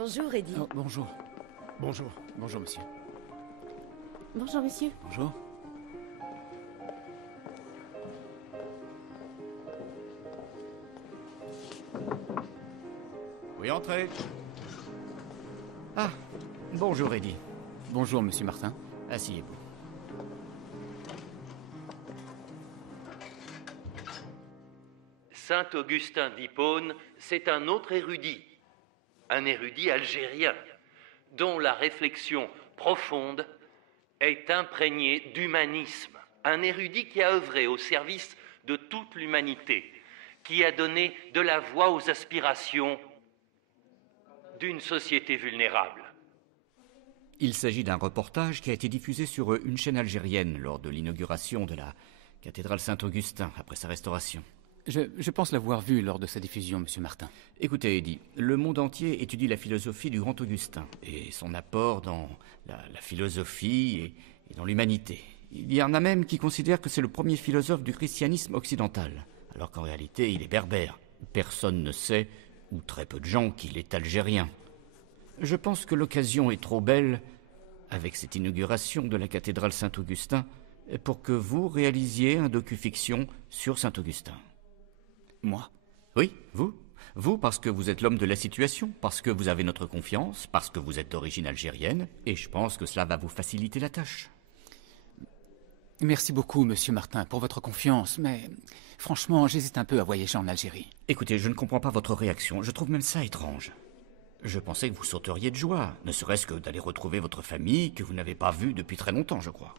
Bonjour, Eddie. Oh, bonjour. Bonjour. Bonjour, monsieur. Bonjour, monsieur. Bonjour. Oui, entrez. Ah, bonjour, Eddie. Bonjour, monsieur Martin. Asseyez-vous. Saint Augustin d'Hippone, c'est un autre érudit, un érudit algérien, dont la réflexion profonde est imprégnée d'humanisme, un érudit qui a œuvré au service de toute l'humanité, qui a donné de la voix aux aspirations d'une société vulnérable. Il s'agit d'un reportage qui a été diffusé sur une chaîne algérienne lors de l'inauguration de la cathédrale Saint-Augustin après sa restauration. Je pense l'avoir vu lors de sa diffusion, monsieur Martin. Écoutez, Eddie, le monde entier étudie la philosophie du grand Augustin et son apport dans la philosophie et dans l'humanité. Il y en a même qui considèrent que c'est le premier philosophe du christianisme occidental, alors qu'en réalité il est berbère. Personne ne sait, ou très peu de gens, qu'il est algérien. Je pense que l'occasion est trop belle, avec cette inauguration de la cathédrale Saint-Augustin, pour que vous réalisiez un docu-fiction sur Saint-Augustin. Moi? Oui, vous. Vous, parce que vous êtes l'homme de la situation, parce que vous avez notre confiance, parce que vous êtes d'origine algérienne, et je pense que cela va vous faciliter la tâche. Merci beaucoup, monsieur Martin, pour votre confiance, mais franchement, j'hésite un peu à voyager en Algérie. Écoutez, je ne comprends pas votre réaction, je trouve même ça étrange. Je pensais que vous sauteriez de joie, ne serait-ce que d'aller retrouver votre famille que vous n'avez pas vue depuis très longtemps, je crois.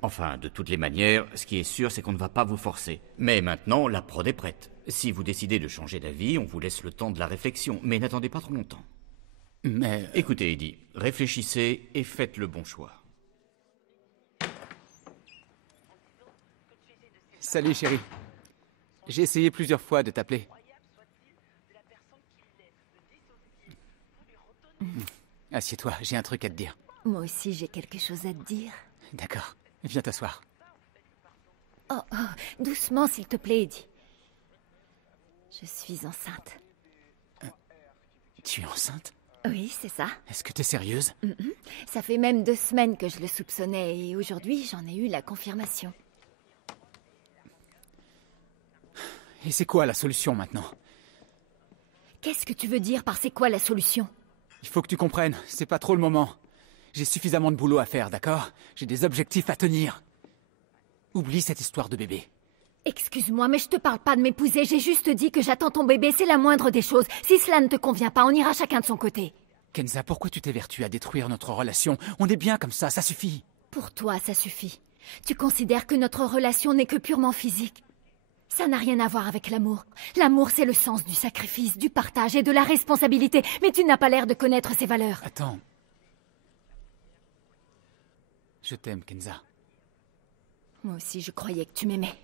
Enfin, de toutes les manières, ce qui est sûr, c'est qu'on ne va pas vous forcer. Mais maintenant, la prod est prête. Si vous décidez de changer d'avis, on vous laisse le temps de la réflexion, mais n'attendez pas trop longtemps. Mais... Écoutez, Eddie, réfléchissez et faites le bon choix. Salut, chérie. J'ai essayé plusieurs fois de t'appeler. Assieds-toi, j'ai un truc à te dire. Moi aussi, j'ai quelque chose à te dire. D'accord, viens t'asseoir. Oh, doucement, s'il te plaît, Eddie. Je suis enceinte. Tu es enceinte? Oui, c'est ça. Est-ce que t'es sérieuse? Ça fait même 2 semaines que je le soupçonnais et aujourd'hui, j'en ai eu la confirmation. Et c'est quoi la solution maintenant? Qu'est-ce que tu veux dire par c'est quoi la solution? Il faut que tu comprennes, c'est pas trop le moment. J'ai suffisamment de boulot à faire, d'accord? J'ai des objectifs à tenir. Oublie cette histoire de bébé. Excuse-moi, mais je te parle pas de m'épouser, j'ai juste dit que j'attends ton bébé, c'est la moindre des choses. Si cela ne te convient pas, on ira chacun de son côté. Kenza, pourquoi tu t'évertues à détruire notre relation? On est bien comme ça suffit. Pour toi, ça suffit. Tu considères que notre relation n'est que purement physique. Ça n'a rien à voir avec l'amour. L'amour, c'est le sens du sacrifice, du partage et de la responsabilité. Mais tu n'as pas l'air de connaître ces valeurs. Attends. Je t'aime, Kenza. Moi aussi, je croyais que tu m'aimais.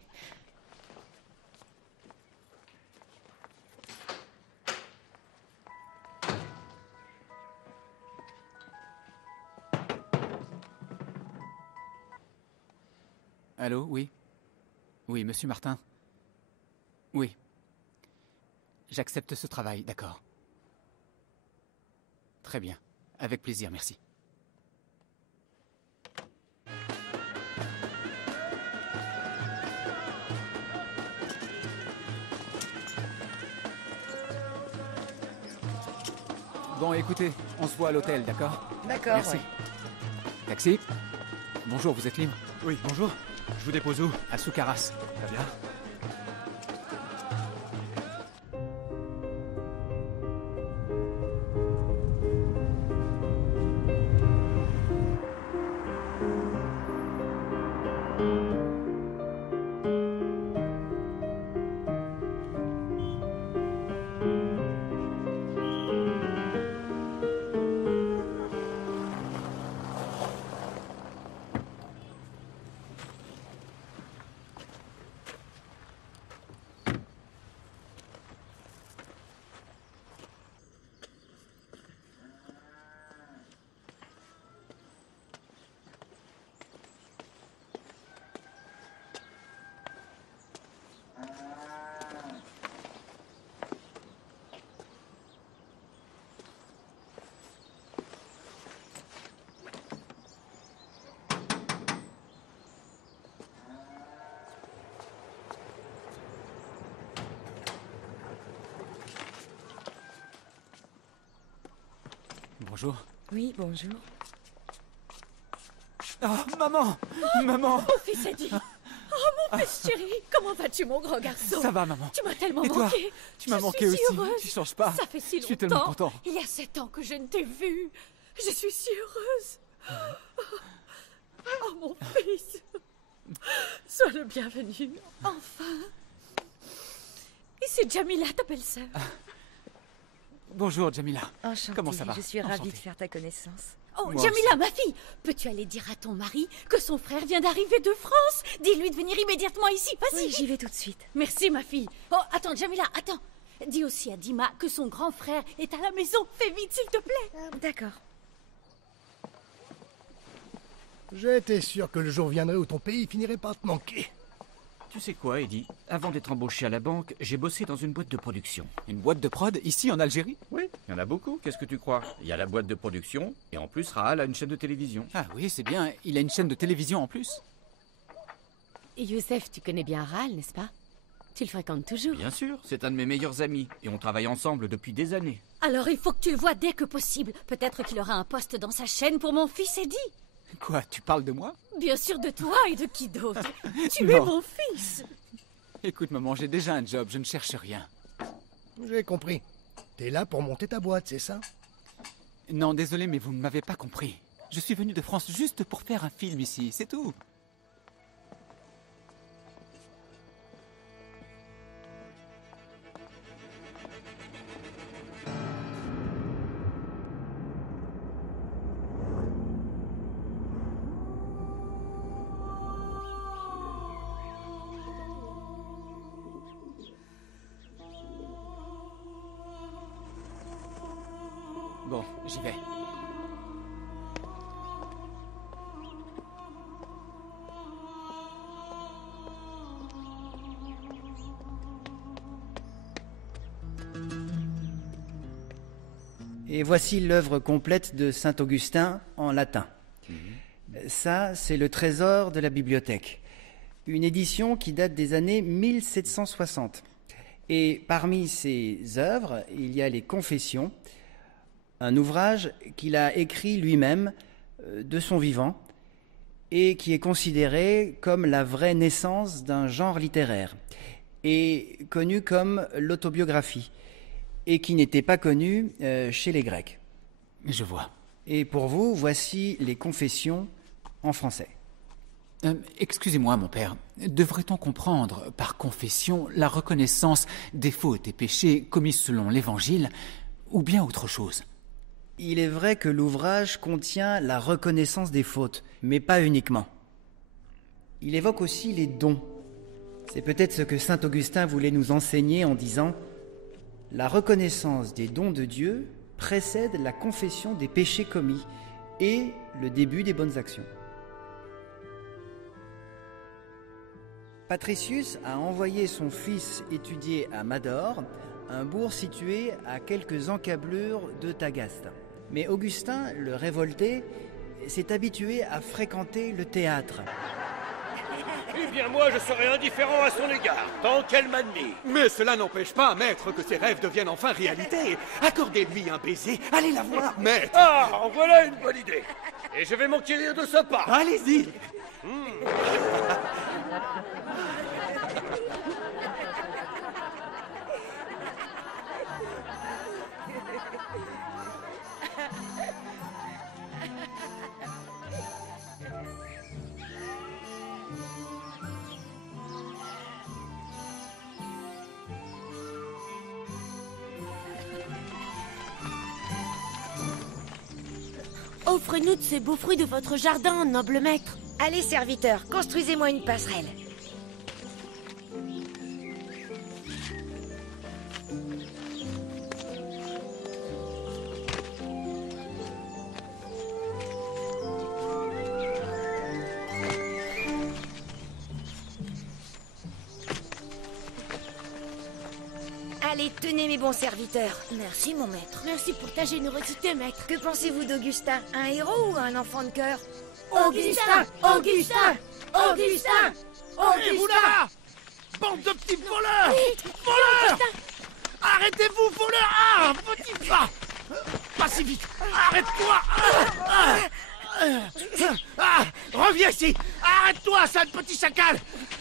Allô, oui? Oui, monsieur Martin? Oui. J'accepte ce travail, d'accord. Très bien. Avec plaisir, merci. Bon, écoutez, on se voit à l'hôtel, d'accord? D'accord, Merci. Taxi? Bonjour, vous êtes libre? Oui, bonjour. Je vous dépose où? À Soukaras. Très bien. Bonjour. Oui, bonjour. Oh, maman! Maman! Mon fils Eddie. Oh, mon fils chéri. Comment vas-tu, mon grand garçon? Ça va, maman. Tu m'as tellement Et toi? manqué. Tu m'as Je manqué suis aussi. si heureuse. Tu changes pas. Ça fait si longtemps. Je suis tellement content. Il y a 7 ans que je ne t'ai vu. Je suis si heureuse. Oh, mon fils. Sois le bienvenu. Enfin. Et c'est Jamila, ta belle-sœur. Bonjour, Jamila. Enchantée. Comment ça va? Je suis ravie Enchantée. de faire ta connaissance. Oh, Moi Jamila, ma fille, peux-tu aller dire à ton mari que son frère vient d'arriver de France? Dis-lui de venir immédiatement ici, vas-y. Oui, j'y vais tout de suite. Merci, ma fille. Oh, attends, Jamila, attends. Dis aussi à Dima que son grand frère est à la maison. Fais vite, s'il te plaît. D'accord. J'étais sûr que le jour viendrait où ton pays finirait par te manquer. Tu sais quoi, Eddie? Avant d'être embauché à la banque, j'ai bossé dans une boîte de production. Une boîte de prod, ici, en Algérie? Oui, il y en a beaucoup, qu'est-ce que tu crois? Il y a la boîte de production, et en plus, Rahal a une chaîne de télévision. Ah oui, c'est bien. Il a une chaîne de télévision en plus. Et Youssef, tu connais bien Rahal, n'est-ce pas? Tu le fréquentes toujours. Bien sûr, c'est un de mes meilleurs amis, et on travaille ensemble depuis des années. Alors il faut que tu le vois dès que possible. Peut-être qu'il aura un poste dans sa chaîne pour mon fils Eddie. Quoi, tu parles de moi? Bien sûr de toi et de qui d'autre. Tu Non. es mon fils. Écoute, maman, j'ai déjà un job, je ne cherche rien. J'ai compris. T'es là pour monter ta boîte, c'est ça? Non, désolé, mais vous ne m'avez pas compris. Je suis venu de France juste pour faire un film ici, c'est tout. Bon, j'y vais. Et voici l'œuvre complète de saint Augustin en latin. Ça, c'est le trésor de la bibliothèque. Une édition qui date des années 1760. Et parmi ses œuvres, il y a les Confessions, un ouvrage qu'il a écrit lui-même de son vivant et qui est considéré comme la vraie naissance d'un genre littéraire et connu comme l'autobiographie et qui n'était pas connu chez les Grecs. Je vois. Et pour vous, voici les Confessions en français. Excusez-moi, mon père. Devrait-on comprendre par confession la reconnaissance des fautes et péchés commis selon l'Évangile ou bien autre chose? Il est vrai que l'ouvrage contient la reconnaissance des fautes, mais pas uniquement. Il évoque aussi les dons. C'est peut-être ce que saint Augustin voulait nous enseigner en disant « La reconnaissance des dons de Dieu précède la confession des péchés commis et le début des bonnes actions. » Patricius a envoyé son fils étudier à Mador, un bourg situé à quelques encablures de Tagaste. Mais Augustin, le révolté, s'est habitué à fréquenter le théâtre. Eh bien moi, je serai indifférent à son égard, tant qu'elle m'admire. Mais cela n'empêche pas, maître, que ses rêves deviennent enfin réalité. Accordez-lui un baiser, allez la voir, maître. Ah, en voilà une bonne idée. Et je vais m'enquérir de ce pas. Allez-y. Offrez-nous de ces beaux fruits de votre jardin, noble maître. Allez, serviteur, construisez-moi une passerelle. Allez, tenez mes bons serviteurs. Merci, mon maître. Merci pour ta générosité, maître. Que pensez-vous d'Augustin? Un héros ou un enfant de cœur? Augustin! Augustin! Augustin! Et vous là, bande de petits voleurs! Voleurs! Arrêtez-vous, voleurs! Ah, petit pas! pas si vite. Arrête-toi. Reviens ici. Arrête-toi, sale petit chacal.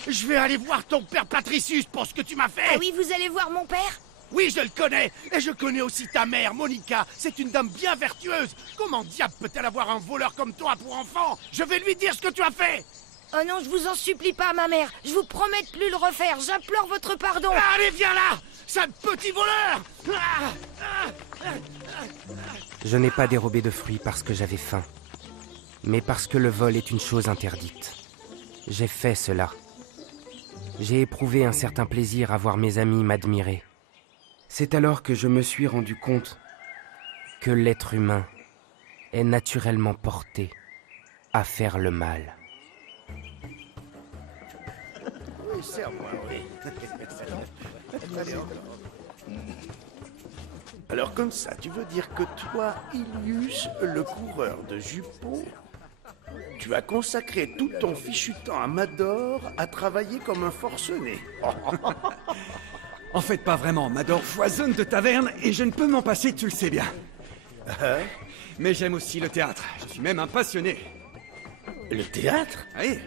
Je vais aller voir ton père Patricius pour ce que tu m'as fait. Ah oui, vous allez voir mon père? Oui, je le connais. Et je connais aussi ta mère, Monica. C'est une dame bien vertueuse. Comment diable peut-elle avoir un voleur comme toi pour enfant? Je vais lui dire ce que tu as fait. Oh non, je vous en supplie pas, ma mère. Je vous promets de plus le refaire. J'implore votre pardon. Allez, viens là, sale petit voleur. Je n'ai pas dérobé de fruits parce que j'avais faim, mais parce que le vol est une chose interdite. J'ai fait cela. J'ai éprouvé un certain plaisir à voir mes amis m'admirer. C'est alors que je me suis rendu compte que l'être humain est naturellement porté à faire le mal. Oui, serre-moi, oui. Alors comme ça, tu veux dire que toi, Ilius, le coureur de jupons, tu as consacré tout ton fichu temps à Mador à travailler comme un forcené. En fait, pas vraiment. Mador foisonne de tavernes et je ne peux m'en passer, tu le sais bien. Mais j'aime aussi le théâtre. Je suis même un passionné. Le théâtre? Oui.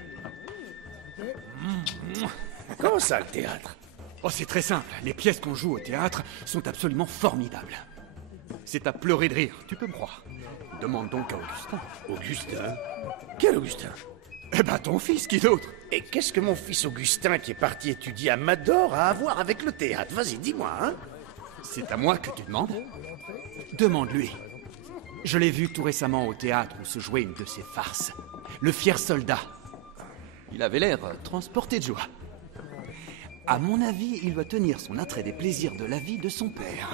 Comment ça, le théâtre? Oh, c'est très simple. Les pièces qu'on joue au théâtre sont absolument formidables. C'est à pleurer de rire, tu peux me croire. Demande donc à Augustin. Augustin? Quel Augustin? Eh ben, ton fils, qui d'autre? Et qu'est-ce que mon fils Augustin, qui est parti étudier à Mador, a à voir avec le théâtre? Vas-y, dis-moi, hein? C'est à moi que tu demandes? Demande-lui. Je l'ai vu tout récemment au théâtre où se jouait une de ses farces. Le fier soldat. Il avait l'air transporté de joie. À mon avis, il doit tenir son attrait des plaisirs de la vie de son père.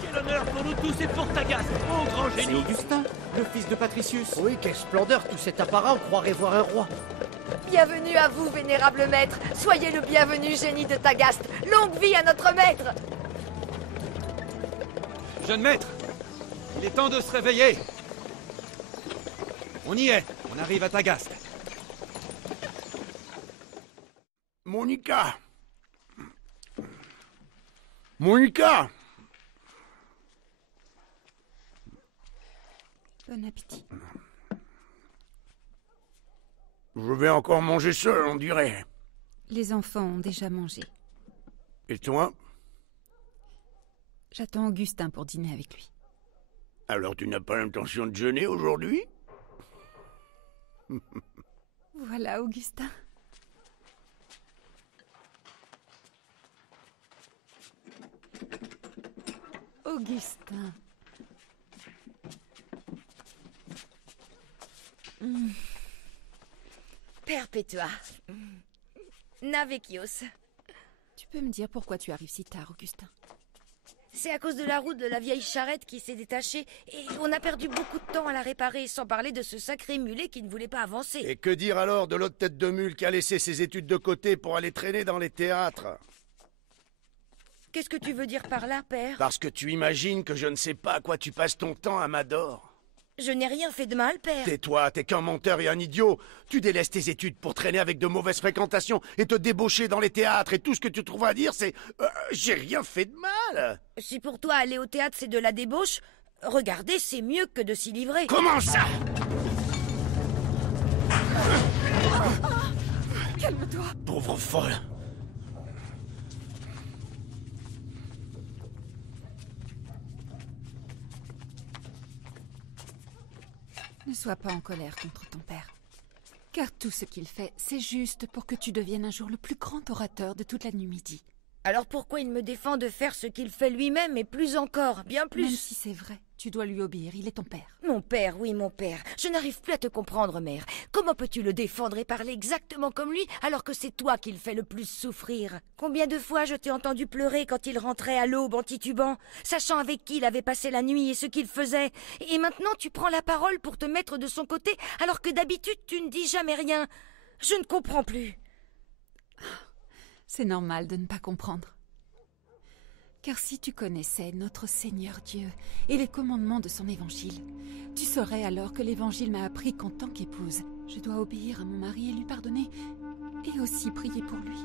Quel honneur pour nous tous et pour Tagaste, ô grand C'est génie. Augustin, le fils de Patricius. Oui, quelle splendeur, tout cet apparat, on croirait voir un roi. Bienvenue à vous, vénérable maître. Soyez le bienvenu, génie de Tagaste. Longue vie à notre maître. Jeune maître, il est temps de se réveiller. On y est, on arrive à Tagaste. Monica! Monica! Bon appétit. Je vais encore manger seul, on dirait. Les enfants ont déjà mangé. Et toi? J'attends Augustin pour dîner avec lui. Alors tu n'as pas l'intention de jeûner aujourd'hui? Voilà, Augustin. Augustin. Perpetua. Navecios. Tu peux me dire pourquoi tu arrives si tard, Augustin? C'est à cause de la roue de la vieille charrette qui s'est détachée et on a perdu beaucoup de temps à la réparer, sans parler de ce sacré mulet qui ne voulait pas avancer. Et que dire alors de l'autre tête de mule qui a laissé ses études de côté pour aller traîner dans les théâtres? Qu'est-ce que tu veux dire par là, père? Parce que tu imagines que je ne sais pas à quoi tu passes ton temps à Mador. Je n'ai rien fait de mal, père. Tais-toi, t'es qu'un menteur et un idiot. Tu délaisses tes études pour traîner avec de mauvaises fréquentations et te débaucher dans les théâtres et tout ce que tu trouves à dire c'est j'ai rien fait de mal. Si pour toi aller au théâtre c'est de la débauche, regarder c'est mieux que de s'y livrer. Comment ça? Calme-toi. Pauvre folle. Ne sois pas en colère contre ton père. Car tout ce qu'il fait, c'est juste pour que tu deviennes un jour le plus grand orateur de toute la Numidie. Alors pourquoi il me défend de faire ce qu'il fait lui-même et plus encore, bien plus? Même si c'est vrai, tu dois lui obéir, il est ton père. Mon père, oui, mon père. Je n'arrive plus à te comprendre, mère. Comment peux-tu le défendre et parler exactement comme lui alors que c'est toi qui le fais le plus souffrir? Combien de fois je t'ai entendu pleurer quand il rentrait à l'aube en titubant, sachant avec qui il avait passé la nuit et ce qu'il faisait. Et maintenant tu prends la parole pour te mettre de son côté alors que d'habitude tu ne dis jamais rien. Je ne comprends plus. C'est normal de ne pas comprendre. Car si tu connaissais notre Seigneur Dieu et les commandements de son évangile, tu saurais alors que l'évangile m'a appris qu'en tant qu'épouse, je dois obéir à mon mari et lui pardonner, et aussi prier pour lui.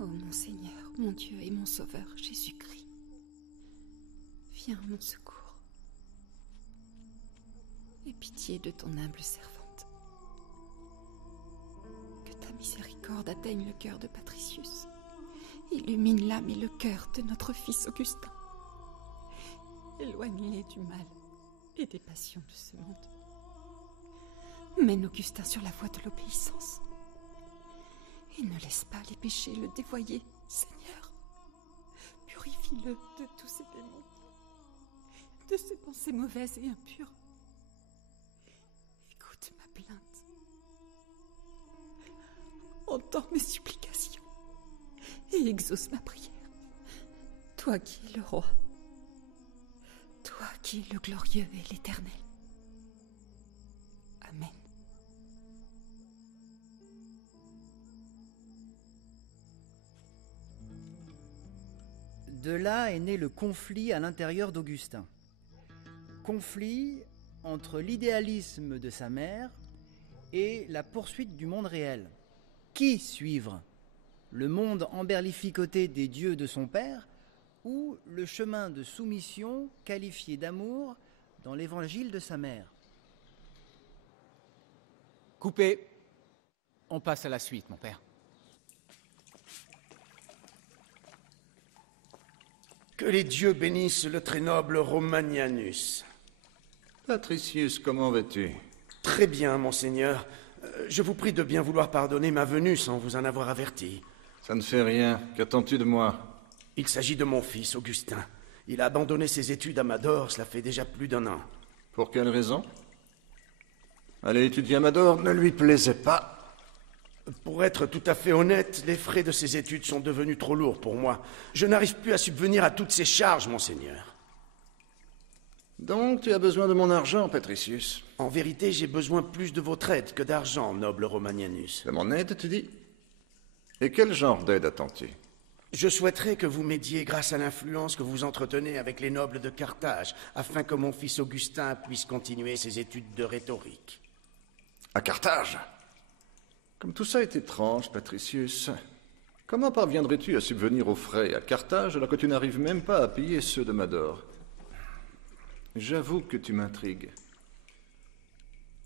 Oh mon Seigneur, mon Dieu et mon Sauveur, Jésus-Christ, viens à mon secours. Aie pitié de ton humble servante. Que ta miséricorde atteigne le cœur de Patricius. Illumine l'âme et le cœur de notre fils Augustin. Éloigne-les du mal et des passions de ce monde. Mène Augustin sur la voie de l'obéissance. Et ne laisse pas les péchés le dévoyer, Seigneur. Purifie-le de tous ses démons, de ses pensées mauvaises et impures. Écoute ma plainte. Entends mes supplications et exauce ma prière. Toi qui es le roi, toi qui es le glorieux et l'éternel. Amen. De là est né le conflit à l'intérieur d'Augustin. Conflit entre l'idéalisme de sa mère et la poursuite du monde réel. Qui suivre? Le monde emberlificoté des dieux de son père ou le chemin de soumission qualifié d'amour dans l'évangile de sa mère? Coupé. On passe à la suite, mon père. Que les dieux bénissent le très noble Romanianus. Patricius, comment vas-tu? Très bien, monseigneur. Je vous prie de bien vouloir pardonner ma venue sans vous en avoir averti. Ça ne fait rien. Qu'attends-tu de moi? Il s'agit de mon fils, Augustin. Il a abandonné ses études à Mador, cela fait déjà plus d'1 an. Pour quelle raison? Aller étudier à Mador ne lui plaisait pas. Pour être tout à fait honnête, les frais de ces études sont devenus trop lourds pour moi. Je n'arrive plus à subvenir à toutes ces charges, monseigneur. Donc tu as besoin de mon argent, Patricius? En vérité, j'ai besoin plus de votre aide que d'argent, noble Romanianus. De mon aide, tu dis? Et quel genre d'aide attends-tu? Je souhaiterais que vous m'aidiez grâce à l'influence que vous entretenez avec les nobles de Carthage, afin que mon fils Augustin puisse continuer ses études de rhétorique. À Carthage? Comme tout ça est étrange, Patricius. Comment parviendrais-tu à subvenir aux frais à Carthage alors que tu n'arrives même pas à payer ceux de Mador? J'avoue que tu m'intrigues.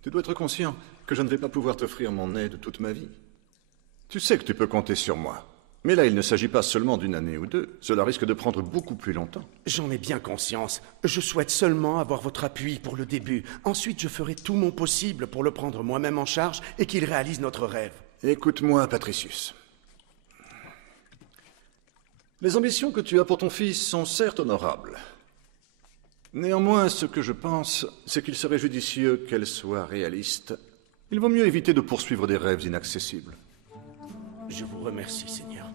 Tu dois être conscient que je ne vais pas pouvoir t'offrir mon aide toute ma vie. Tu sais que tu peux compter sur moi. Mais là, il ne s'agit pas seulement d'1 année ou 2. Cela risque de prendre beaucoup plus longtemps. J'en ai bien conscience. Je souhaite seulement avoir votre appui pour le début. Ensuite, je ferai tout mon possible pour le prendre moi-même en charge et qu'il réalise notre rêve. Écoute-moi, Patricius. Les ambitions que tu as pour ton fils sont certes honorables. Néanmoins, ce que je pense, c'est qu'il serait judicieux qu'elles soient réalistes. Il vaut mieux éviter de poursuivre des rêves inaccessibles. Je vous remercie, Seigneur.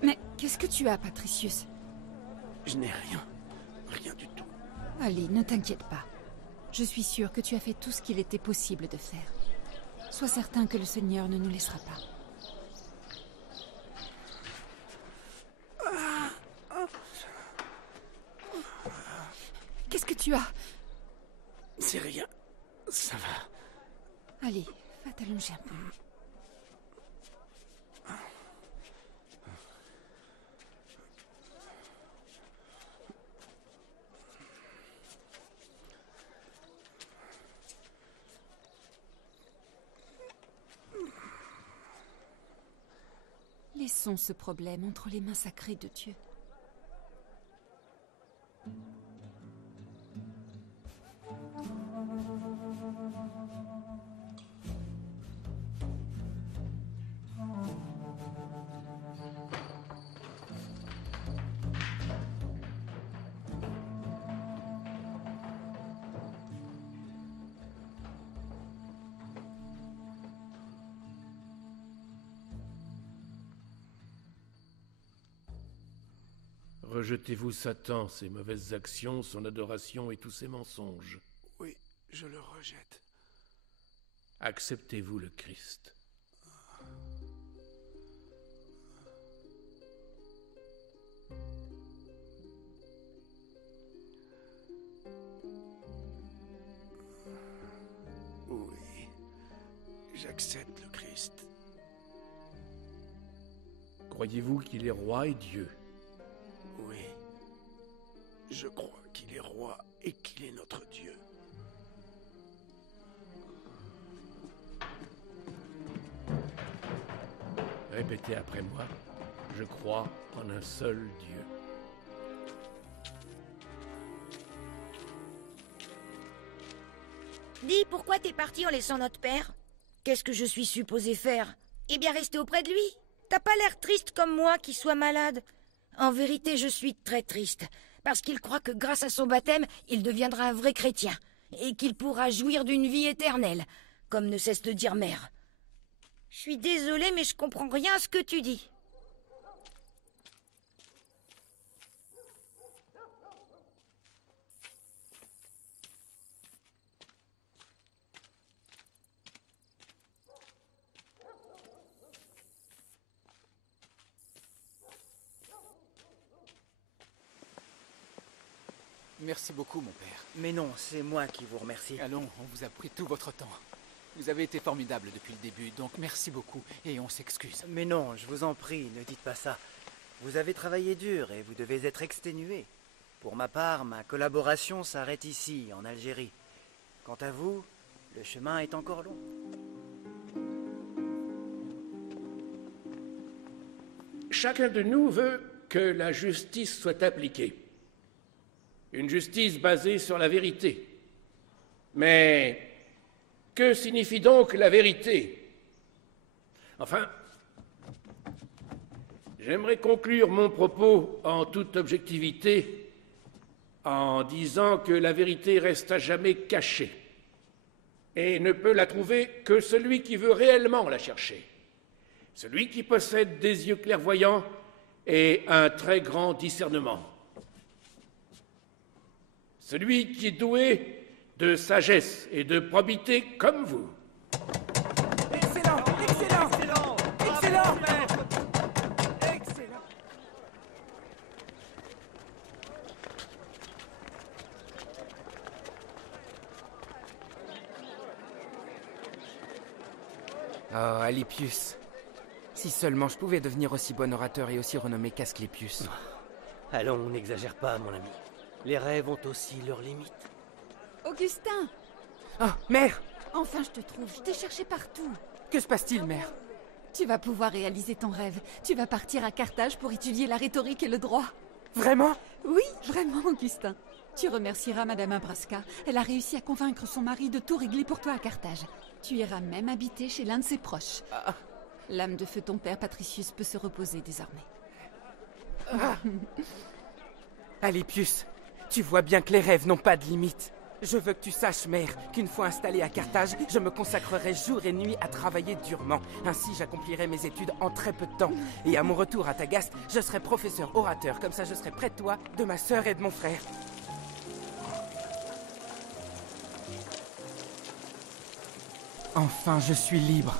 Mais qu'est-ce que tu as, Patricius? Je n'ai rien. Rien du tout. Allez, ne t'inquiète pas. Je suis sûre que tu as fait tout ce qu'il était possible de faire. Sois certain que le Seigneur ne nous laissera pas. Qu'est-ce que tu as? C'est rien. Ça va. Allez, va t'allonger un peu. Laissons ce problème entre les mains sacrées de Dieu. Rejetez-vous Satan, ses mauvaises actions, son adoration et tous ses mensonges. Oui, je le rejette. Acceptez-vous le Christ. Oui, j'accepte le Christ. Croyez-vous qu'il est roi et Dieu? Oui, je crois qu'il est roi et qu'il est notre Dieu. Répétez après moi, je crois en un seul Dieu. Dis, pourquoi t'es parti en laissant notre père? Qu'est-ce que je suis supposé faire? Eh bien, rester auprès de lui. T'as pas l'air triste comme moi qui soit malade. En vérité, je suis très triste, parce qu'il croit que grâce à son baptême, il deviendra un vrai chrétien, et qu'il pourra jouir d'une vie éternelle, comme ne cesse de dire Mère. Je suis désolée, mais je comprends rien à ce que tu dis. Merci beaucoup, mon père. Mais non, c'est moi qui vous remercie. Allons, on vous a pris tout votre temps. Vous avez été formidable depuis le début, donc merci beaucoup, et on s'excuse. Mais non, je vous en prie, ne dites pas ça. Vous avez travaillé dur et vous devez être exténué. Pour ma part, ma collaboration s'arrête ici, en Algérie. Quant à vous, le chemin est encore long. Chacun de nous veut que la justice soit appliquée. Une justice basée sur la vérité. Mais que signifie donc la vérité? Enfin, j'aimerais conclure mon propos en toute objectivité en disant que la vérité reste à jamais cachée et ne peut la trouver que celui qui veut réellement la chercher, celui qui possède des yeux clairvoyants et un très grand discernement. Celui qui est doué de sagesse et de probité comme vous. Excellent, excellent, excellent, excellent, excellent. Oh, Alypius. Si seulement je pouvais devenir aussi bon orateur et aussi renommé qu'Asclépius. Allons, on n'exagère pas, mon ami. Les rêves ont aussi leurs limites. Augustin! Oh, mère! Enfin, je te trouve. Je t'ai cherché partout. Que se passe-t-il, mère? Tu vas pouvoir réaliser ton rêve. Tu vas partir à Carthage pour étudier la rhétorique et le droit. Vraiment? Oui, vraiment, Augustin. Tu remercieras Madame Abraska. Elle a réussi à convaincre son mari de tout régler pour toi à Carthage. Tu iras même habiter chez l'un de ses proches. L'âme de feu ton père, Patricius, peut se reposer désormais. Alypius, tu vois bien que les rêves n'ont pas de limite. Je veux que tu saches, mère, qu'une fois installé à Carthage, je me consacrerai jour et nuit à travailler durement. Ainsi, j'accomplirai mes études en très peu de temps. Et à mon retour à Tagaste, je serai professeur orateur. Comme ça, je serai près de toi, de ma sœur et de mon frère. Enfin, je suis libre.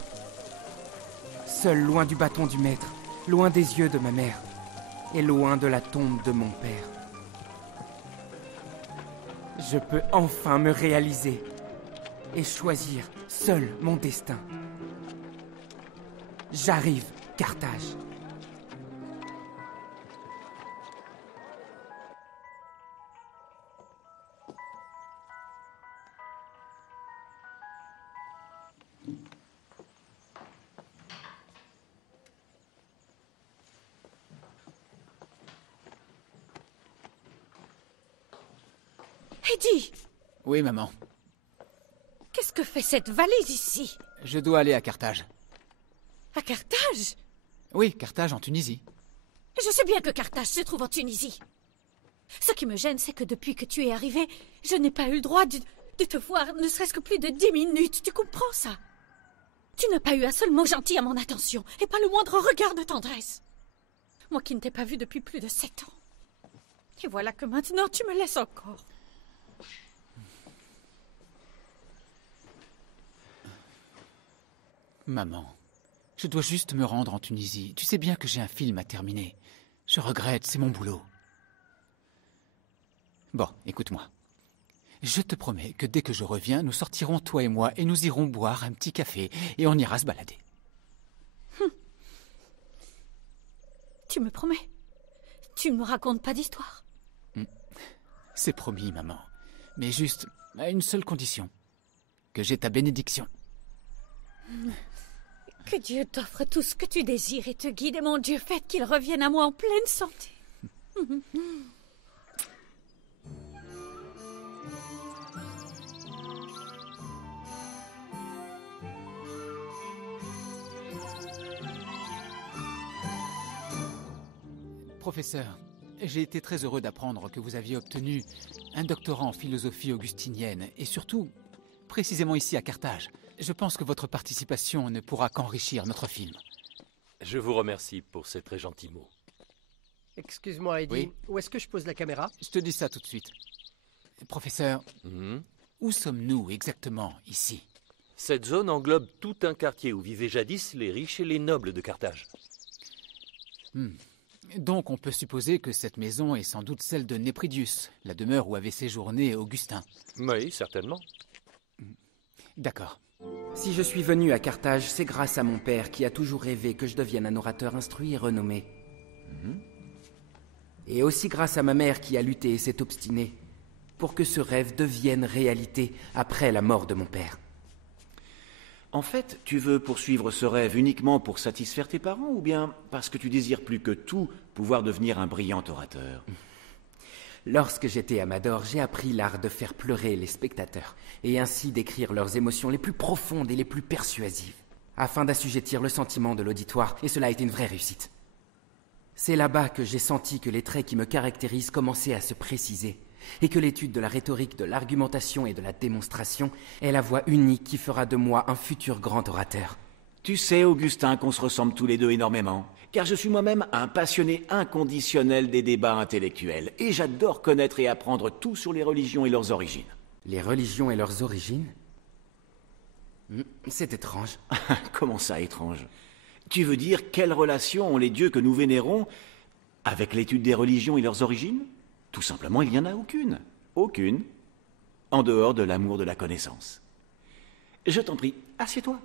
Seul, loin du bâton du maître, loin des yeux de ma mère, et loin de la tombe de mon père. Je peux enfin me réaliser et choisir seul mon destin. J'arrive, Carthage. Eddie! Oui, maman. Qu'est-ce que fait cette valise ici? Je dois aller à Carthage. À Carthage? Oui, Carthage en Tunisie. Je sais bien que Carthage se trouve en Tunisie. Ce qui me gêne, c'est que depuis que tu es arrivé, je n'ai pas eu le droit de te voir, ne serait-ce que plus de 10 minutes. Tu comprends ça? Tu n'as pas eu un seul mot gentil à mon attention, et pas le moindre regard de tendresse. Moi qui ne t'ai pas vu depuis plus de 7 ans. Et voilà que maintenant tu me laisses encore. Maman, je dois juste me rendre en Tunisie. Tu sais bien que j'ai un film à terminer. Je regrette, c'est mon boulot. Bon, écoute-moi. Je te promets que dès que je reviens, nous sortirons, toi et moi, et nous irons boire un petit café, et on ira se balader. Tu me promets? Tu ne me racontes pas d'histoire? C'est promis, maman. Mais juste à une seule condition. Que j'ai ta bénédiction. Que Dieu t'offre tout ce que tu désires et te guide, et mon Dieu, faites qu'il revienne à moi en pleine santé. Professeur, j'ai été très heureux d'apprendre que vous aviez obtenu un doctorat en philosophie augustinienne, et surtout, précisément ici à Carthage. Je pense que votre participation ne pourra qu'enrichir notre film. Je vous remercie pour ces très gentils mots. Excuse-moi, Eddie, Oui. où est-ce que je pose la caméra? Je te dis ça tout de suite. Professeur, où sommes-nous exactement ici? Cette zone englobe tout un quartier où vivaient jadis les riches et les nobles de Carthage. Donc on peut supposer que cette maison est sans doute celle de Népridius, la demeure où avait séjourné Augustin. Oui, certainement. D'accord. Si je suis venu à Carthage, c'est grâce à mon père qui a toujours rêvé que je devienne un orateur instruit et renommé. Et aussi grâce à ma mère qui a lutté et s'est obstinée pour que ce rêve devienne réalité après la mort de mon père. En fait, tu veux poursuivre ce rêve uniquement pour satisfaire tes parents ou bien parce que tu désires plus que tout pouvoir devenir un brillant orateur? Lorsque j'étais à Mador, j'ai appris l'art de faire pleurer les spectateurs et ainsi d'écrire leurs émotions les plus profondes et les plus persuasives, afin d'assujettir le sentiment de l'auditoire, et cela a été une vraie réussite. C'est là-bas que j'ai senti que les traits qui me caractérisent commençaient à se préciser, et que l'étude de la rhétorique, de l'argumentation et de la démonstration est la voie unique qui fera de moi un futur grand orateur. Tu sais, Augustin, qu'on se ressemble tous les deux énormément, car je suis moi-même un passionné inconditionnel des débats intellectuels, et j'adore connaître et apprendre tout sur les religions et leurs origines. Les religions et leurs origines? C'est étrange. Comment ça, étrange? Tu veux dire quelle relation ont les dieux que nous vénérons avec l'étude des religions et leurs origines? Tout simplement, il n'y en a aucune. Aucune. En dehors de l'amour de la connaissance. Je t'en prie, assieds-toi.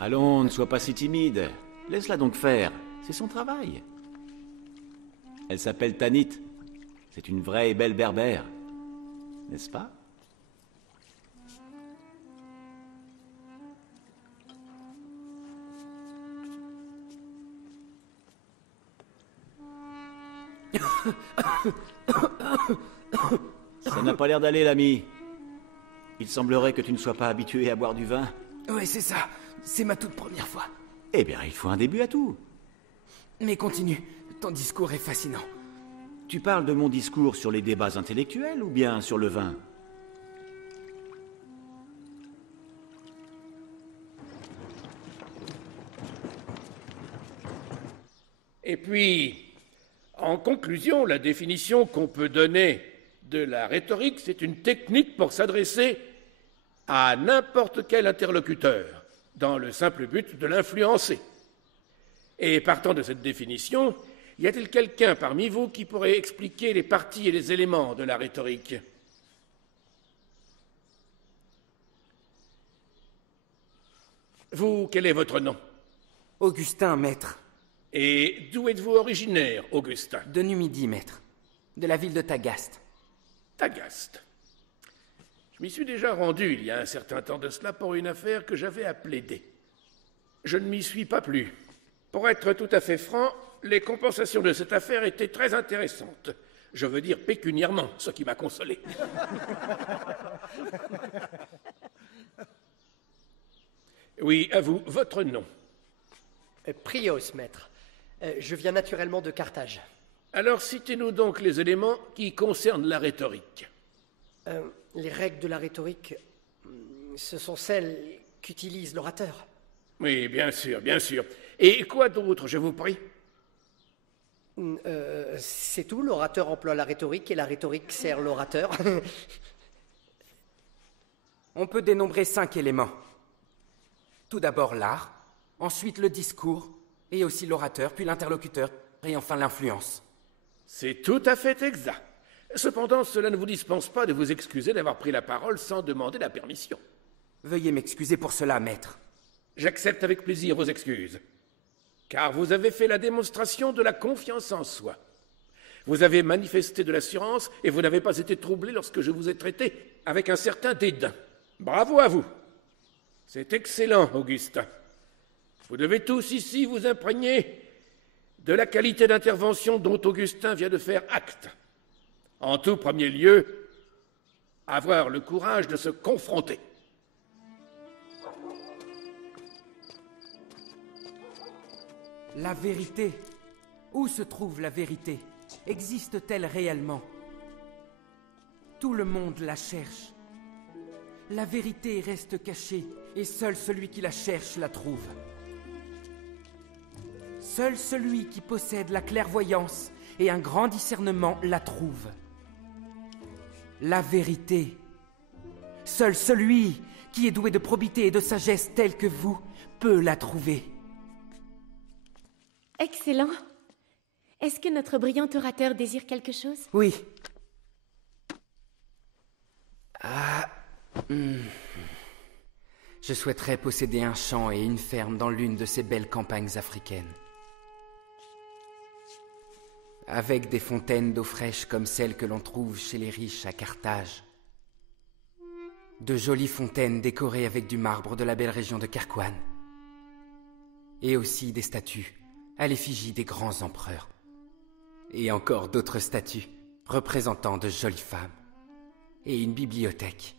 Allons, ne sois pas si timide. Laisse-la donc faire. C'est son travail. Elle s'appelle Tanit. C'est une vraie et belle berbère. N'est-ce pas? Ça n'a pas l'air d'aller, l'ami. Il semblerait que tu ne sois pas habitué à boire du vin. Ouais, c'est ça. C'est ma toute première fois. Eh bien, il faut un début à tout. Mais continue. Ton discours est fascinant. Tu parles de mon discours sur les débats intellectuels ou bien sur le vin? Et puis, en conclusion, la définition qu'on peut donner de la rhétorique, c'est une technique pour s'adresser à n'importe quel interlocuteur, dans le simple but de l'influencer. Et partant de cette définition, y a-t-il quelqu'un parmi vous qui pourrait expliquer les parties et les éléments de la rhétorique? Vous, quel est votre nom? Augustin, maître. Et d'où êtes-vous originaire, Augustin? De Numidie, maître. De la ville de Tagaste. Tagaste. Je m'y suis déjà rendu il y a un certain temps de cela pour une affaire que j'avais à plaider. Je ne m'y suis pas plu. Pour être tout à fait franc, les compensations de cette affaire étaient très intéressantes. Je veux dire pécuniairement, ce qui m'a consolé. Oui, à vous, votre nom? Prios, maître. Je viens naturellement de Carthage. Alors citez-nous donc les éléments qui concernent la rhétorique. Les règles de la rhétorique, ce sont celles qu'utilise l'orateur. Oui, bien sûr, bien sûr. Et quoi d'autre, je vous prie? C'est tout, l'orateur emploie la rhétorique et la rhétorique sert l'orateur. On peut dénombrer 5 éléments. Tout d'abord l'art, ensuite le discours, et aussi l'orateur, puis l'interlocuteur, et enfin l'influence. C'est tout à fait exact. Cependant, cela ne vous dispense pas de vous excuser d'avoir pris la parole sans demander la permission. Veuillez m'excuser pour cela, maître. J'accepte avec plaisir vos excuses. Car vous avez fait la démonstration de la confiance en soi. Vous avez manifesté de l'assurance et vous n'avez pas été troublé lorsque je vous ai traité avec un certain dédain. Bravo à vous. C'est excellent, Augustin. Vous devez tous ici vous imprégner de la qualité d'intervention dont Augustin vient de faire acte. En tout premier lieu, avoir le courage de se confronter. La vérité. Où se trouve la vérité? Existe-t-elle réellement? Tout le monde la cherche. La vérité reste cachée, et seul celui qui la cherche la trouve. Seul celui qui possède la clairvoyance et un grand discernement la trouve. La vérité. Seul celui qui est doué de probité et de sagesse telle que vous peut la trouver. Excellent. Est-ce que notre brillant orateur désire quelque chose? Oui. Je souhaiterais posséder un champ et une ferme dans l'une de ces belles campagnes africaines. Avec des fontaines d'eau fraîche comme celles que l'on trouve chez les riches à Carthage. De jolies fontaines décorées avec du marbre de la belle région de Carquoine. Et aussi des statues à l'effigie des grands empereurs. Et encore d'autres statues représentant de jolies femmes. Et une bibliothèque.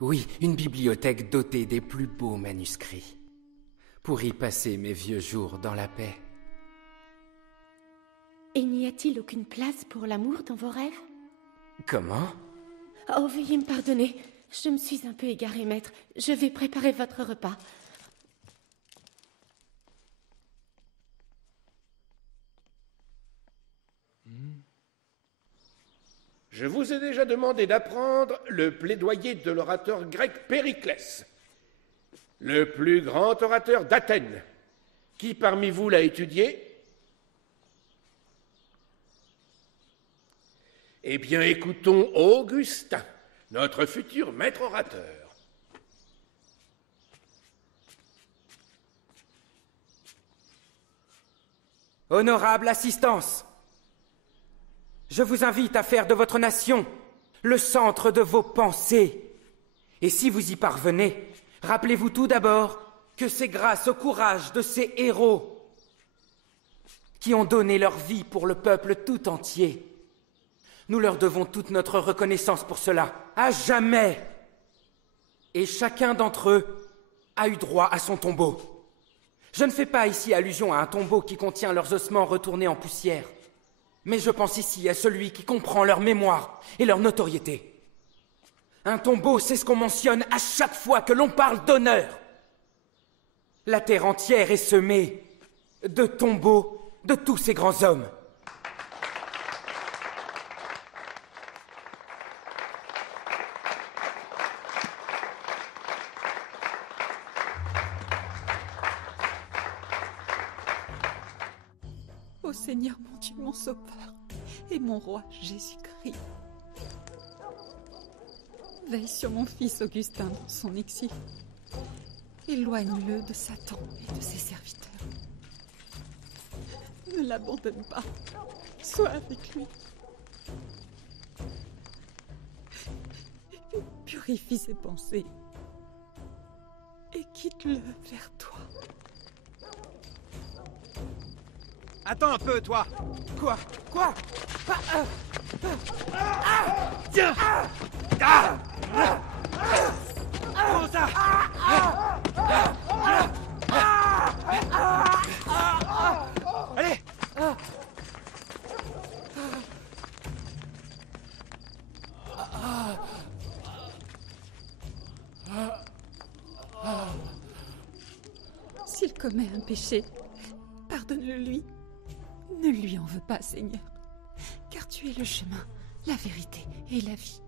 Oui, une bibliothèque dotée des plus beaux manuscrits. Pour y passer mes vieux jours dans la paix. Et n'y a-t-il aucune place pour l'amour dans vos rêves? Comment? Oh, veuillez me pardonner. Je me suis un peu égarée, maître. Je vais préparer votre repas. Je vous ai déjà demandé d'apprendre le plaidoyer de l'orateur grec Périclès, le plus grand orateur d'Athènes. Qui parmi vous l'a étudié? Eh bien, écoutons Augustin, notre futur maître orateur. Honorable assistance, je vous invite à faire de votre nation le centre de vos pensées. Et si vous y parvenez, rappelez-vous tout d'abord que c'est grâce au courage de ces héros qui ont donné leur vie pour le peuple tout entier. Nous leur devons toute notre reconnaissance pour cela, à jamais. Et chacun d'entre eux a eu droit à son tombeau. Je ne fais pas ici allusion à un tombeau qui contient leurs ossements retournés en poussière. Mais je pense ici à celui qui comprend leur mémoire et leur notoriété. Un tombeau, c'est ce qu'on mentionne à chaque fois que l'on parle d'honneur. La terre entière est semée de tombeaux de tous ces grands hommes. Ô Seigneur, mon Dieu, mon Sauveur, et mon roi Jésus-Christ, veille sur mon fils Augustin dans son exil. Éloigne-le de Satan et de ses serviteurs. Ne l'abandonne pas. Sois avec lui. Purifie ses pensées et quitte-le vers toi. Attends un peu, toi. Quoi? Tiens. Prends ça. Allez. commet un péché, pardonne-le-lui. Ne lui en veux pas, Seigneur, car tu es le chemin, la vérité et la vie.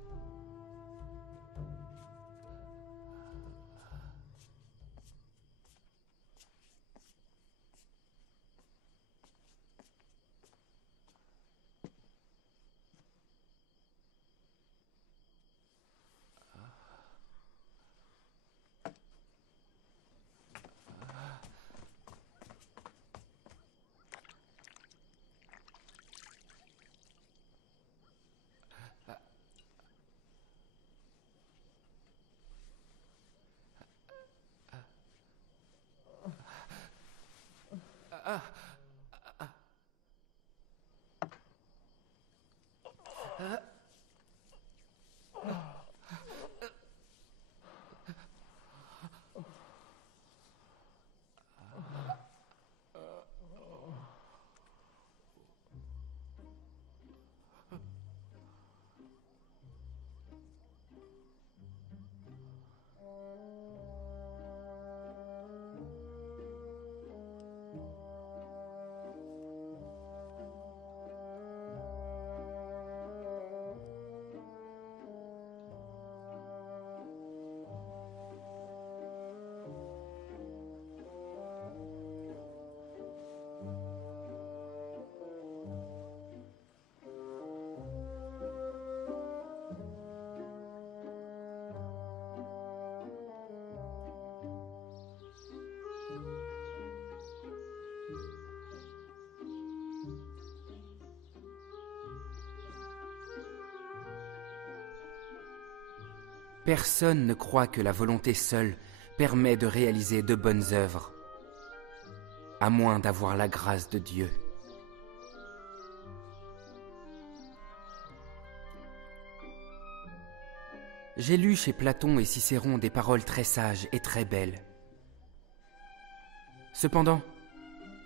Personne ne croit que la volonté seule permet de réaliser de bonnes œuvres, à moins d'avoir la grâce de Dieu. J'ai lu chez Platon et Cicéron des paroles très sages et très belles. Cependant,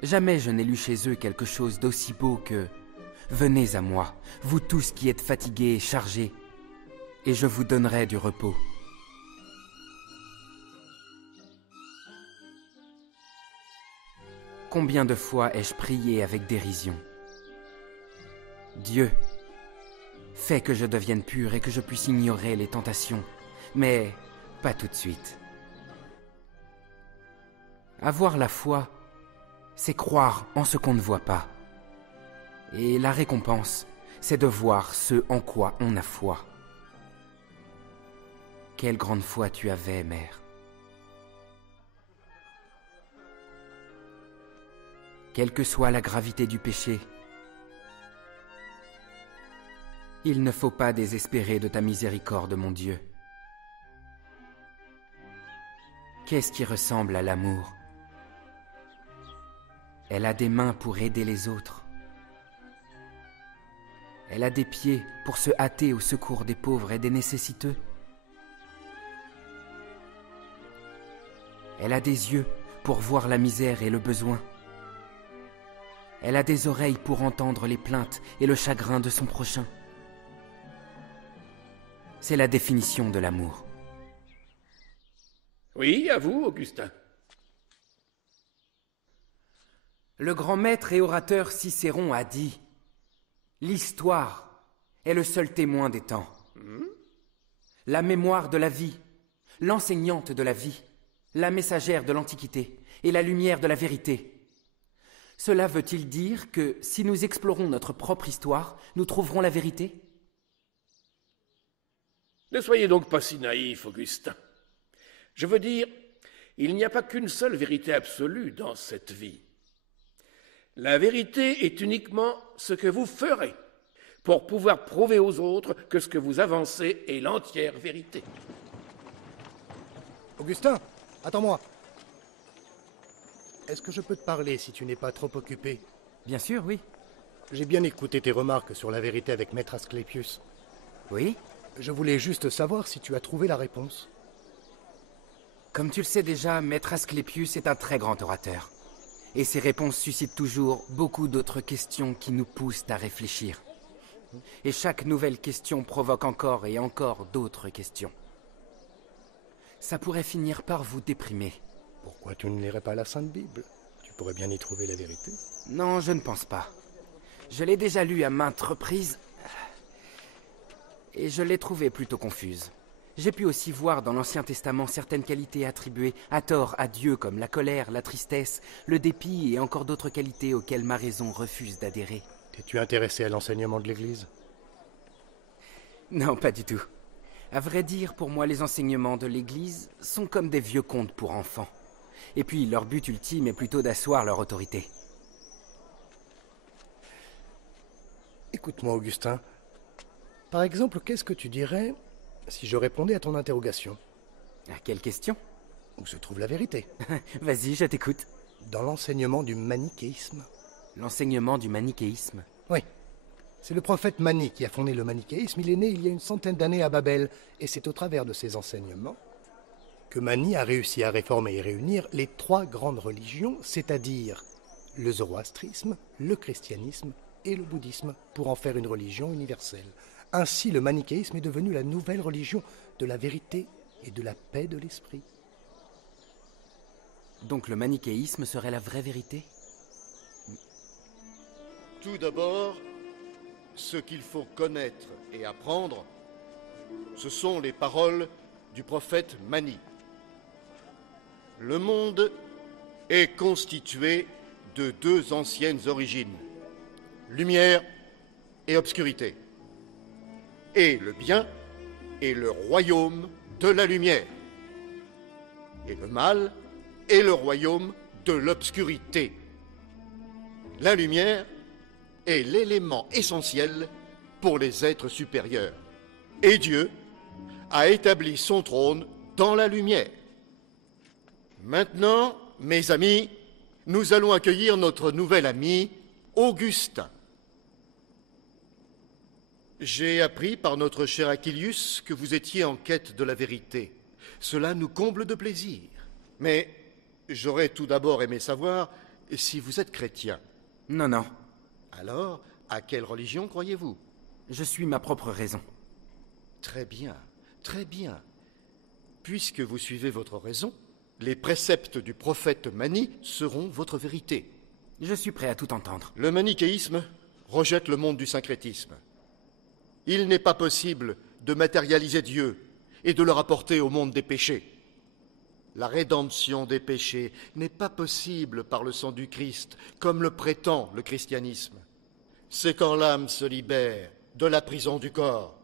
jamais je n'ai lu chez eux quelque chose d'aussi beau que « Venez à moi, vous tous qui êtes fatigués et chargés, et je vous donnerai du repos. » Combien de fois ai-je prié avec dérision? Dieu, fais que je devienne pur et que je puisse ignorer les tentations, mais pas tout de suite. Avoir la foi, c'est croire en ce qu'on ne voit pas. Et la récompense, c'est de voir ce en quoi on a foi. Quelle grande foi tu avais, mère. Quelle que soit la gravité du péché, il ne faut pas désespérer de ta miséricorde, mon Dieu. Qu'est-ce qui ressemble à l'amour? Elle a des mains pour aider les autres. Elle a des pieds pour se hâter au secours des pauvres et des nécessiteux. Elle a des yeux pour voir la misère et le besoin. Elle a des oreilles pour entendre les plaintes et le chagrin de son prochain. C'est la définition de l'amour. Oui, à vous, Augustin. Le grand maître et orateur Cicéron a dit « L'histoire est le seul témoin des temps. La mémoire de la vie, l'enseignante de la vie, la messagère de l'Antiquité et la lumière de la vérité. Cela veut-il dire que si nous explorons notre propre histoire, nous trouverons la vérité? » Ne soyez donc pas si naïf, Augustin. Je veux dire, il n'y a pas qu'une seule vérité absolue dans cette vie. La vérité est uniquement ce que vous ferez pour pouvoir prouver aux autres que ce que vous avancez est l'entière vérité. Augustin, attends-moi. Est-ce que je peux te parler si tu n'es pas trop occupé? Bien sûr, oui. J'ai bien écouté tes remarques sur la vérité avec Maître Asclépius. Oui? Je voulais juste savoir si tu as trouvé la réponse. Comme tu le sais déjà, Maître Asclépius est un très grand orateur. Et ses réponses suscitent toujours beaucoup d'autres questions qui nous poussent à réfléchir. Et chaque nouvelle question provoque encore et encore d'autres questions. Ça pourrait finir par vous déprimer. Pourquoi tu ne lirais pas la Sainte Bible? Tu pourrais bien y trouver la vérité. Non, je ne pense pas. Je l'ai déjà lu à maintes reprises, et je l'ai trouvée plutôt confuse. J'ai pu aussi voir dans l'Ancien Testament certaines qualités attribuées à tort à Dieu, comme la colère, la tristesse, le dépit et encore d'autres qualités auxquelles ma raison refuse d'adhérer. T'es-tu intéressé à l'enseignement de l'Église? Non, pas du tout. À vrai dire, pour moi, les enseignements de l'Église sont comme des vieux contes pour enfants. Et puis, leur but ultime est plutôt d'asseoir leur autorité. Écoute-moi, Augustin. Par exemple, qu'est-ce que tu dirais si je répondais à ton interrogation? À quelle question? Où se trouve la vérité? Vas-y, je t'écoute. Dans l'enseignement du manichéisme. L'enseignement du manichéisme? Oui. C'est le prophète Mani qui a fondé le manichéisme. Il est né il y a une centaine d'années à Babel. Et c'est au travers de ses enseignements que Mani a réussi à réformer et réunir les 3 grandes religions, c'est-à-dire le zoroastrisme, le christianisme et le bouddhisme, pour en faire une religion universelle. Ainsi, le manichéisme est devenu la nouvelle religion de la vérité et de la paix de l'esprit. Donc le manichéisme serait la vraie vérité? Tout d'abord, ce qu'il faut connaître et apprendre, ce sont les paroles du prophète Mani. Le monde est constitué de 2 anciennes origines, lumière et obscurité. Et le bien est le royaume de la lumière. Et le mal est le royaume de l'obscurité. La lumière est l'élément essentiel pour les êtres supérieurs. Et Dieu a établi son trône dans la lumière. Maintenant, mes amis, nous allons accueillir notre nouvel ami, Augustin. J'ai appris par notre cher Aquilius que vous étiez en quête de la vérité. Cela nous comble de plaisir. Mais j'aurais tout d'abord aimé savoir si vous êtes chrétien. Non, non. Alors, à quelle religion croyez-vous? Je suis ma propre raison. Très bien, très bien. Puisque vous suivez votre raison, les préceptes du prophète Mani seront votre vérité. Je suis prêt à tout entendre. Le manichéisme rejette le monde du syncrétisme. Il n'est pas possible de matérialiser Dieu et de le rapporter au monde des péchés. La rédemption des péchés n'est pas possible par le sang du Christ, comme le prétend le christianisme. C'est quand l'âme se libère de la prison du corps,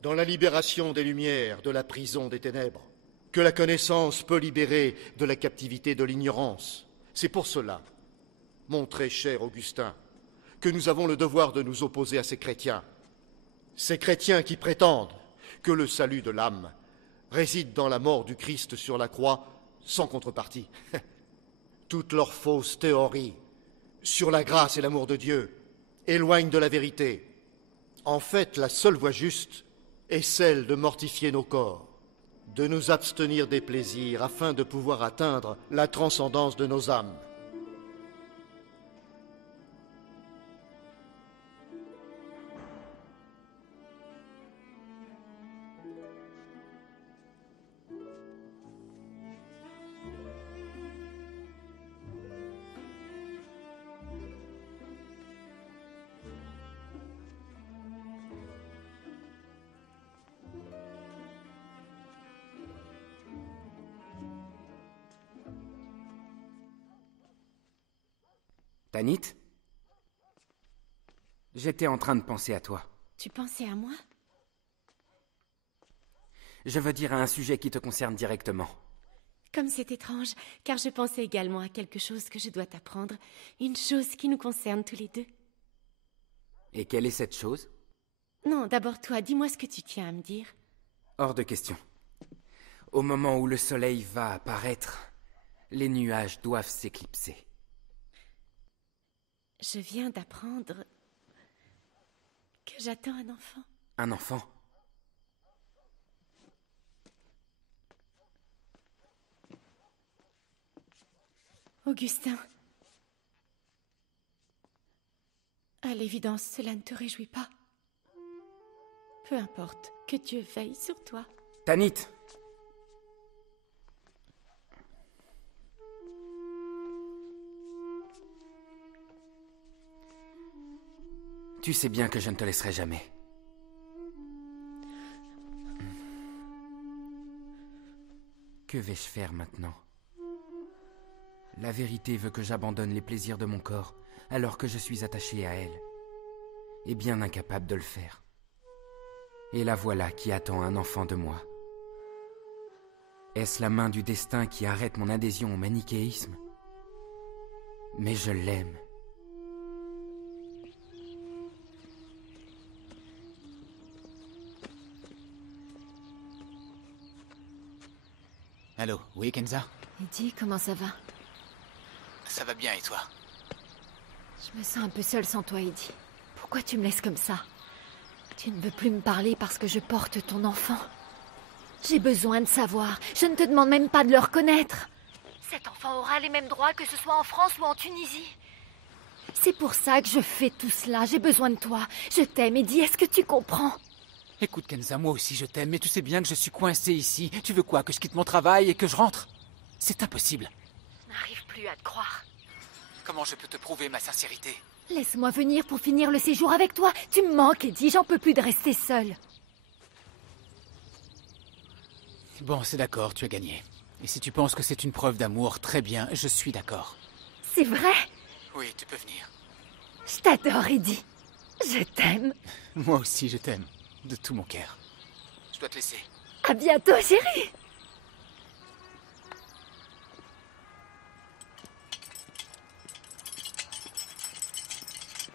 dans la libération des lumières, de la prison des ténèbres, que la connaissance peut libérer de la captivité de l'ignorance. C'est pour cela, mon très cher Augustin, que nous avons le devoir de nous opposer à ces chrétiens qui prétendent que le salut de l'âme réside dans la mort du Christ sur la croix sans contrepartie. Toutes leurs fausses théories sur la grâce et l'amour de Dieu éloignent de la vérité. En fait, la seule voie juste est celle de mortifier nos corps, de nous abstenir des plaisirs afin de pouvoir atteindre la transcendance de nos âmes. Tanit? J'étais en train de penser à toi. Tu pensais à moi? Je veux dire à un sujet qui te concerne directement. Comme c'est étrange, car je pensais également à quelque chose que je dois t'apprendre, une chose qui nous concerne tous les deux. Et quelle est cette chose? Non, d'abord toi, dis-moi ce que tu tiens à me dire. Hors de question. Au moment où le soleil va apparaître, les nuages doivent s'éclipser. Je viens d'apprendre que j'attends un enfant. Un enfant? Augustin, à l'évidence, cela ne te réjouit pas. Peu importe, que Dieu veille sur toi. Tanit! Tu sais bien que je ne te laisserai jamais. Que vais-je faire maintenant? La vérité veut que j'abandonne les plaisirs de mon corps alors que je suis attaché à elle, et bien incapable de le faire. Et la voilà qui attend un enfant de moi. Est-ce la main du destin qui arrête mon adhésion au manichéisme? Mais je l'aime. Allô, oui, Kenza? Eddie, comment ça va? Ça va bien, et toi? Je me sens un peu seule sans toi, Eddie. Pourquoi tu me laisses comme ça? Tu ne veux plus me parler parce que je porte ton enfant. J'ai besoin de savoir. Je ne te demande même pas de le reconnaître. Cet enfant aura les mêmes droits que ce soit en France ou en Tunisie. C'est pour ça que je fais tout cela. J'ai besoin de toi. Je t'aime, Eddie. Est-ce que tu comprends? Écoute, Kenza, moi aussi je t'aime, mais tu sais bien que je suis coincé ici. Tu veux quoi? Que je quitte mon travail et que je rentre? C'est impossible. Je n'arrive plus à te croire. Comment je peux te prouver ma sincérité? Laisse-moi venir pour finir le séjour avec toi. Tu me manques, Eddie. J'en peux plus de rester seule. Bon, c'est d'accord, tu as gagné. Et si tu penses que c'est une preuve d'amour, très bien, je suis d'accord. C'est vrai? Oui, tu peux venir. Je t'adore, Eddie. Je t'aime. Moi aussi, je t'aime. De tout mon cœur. Je dois te laisser. À bientôt, chérie.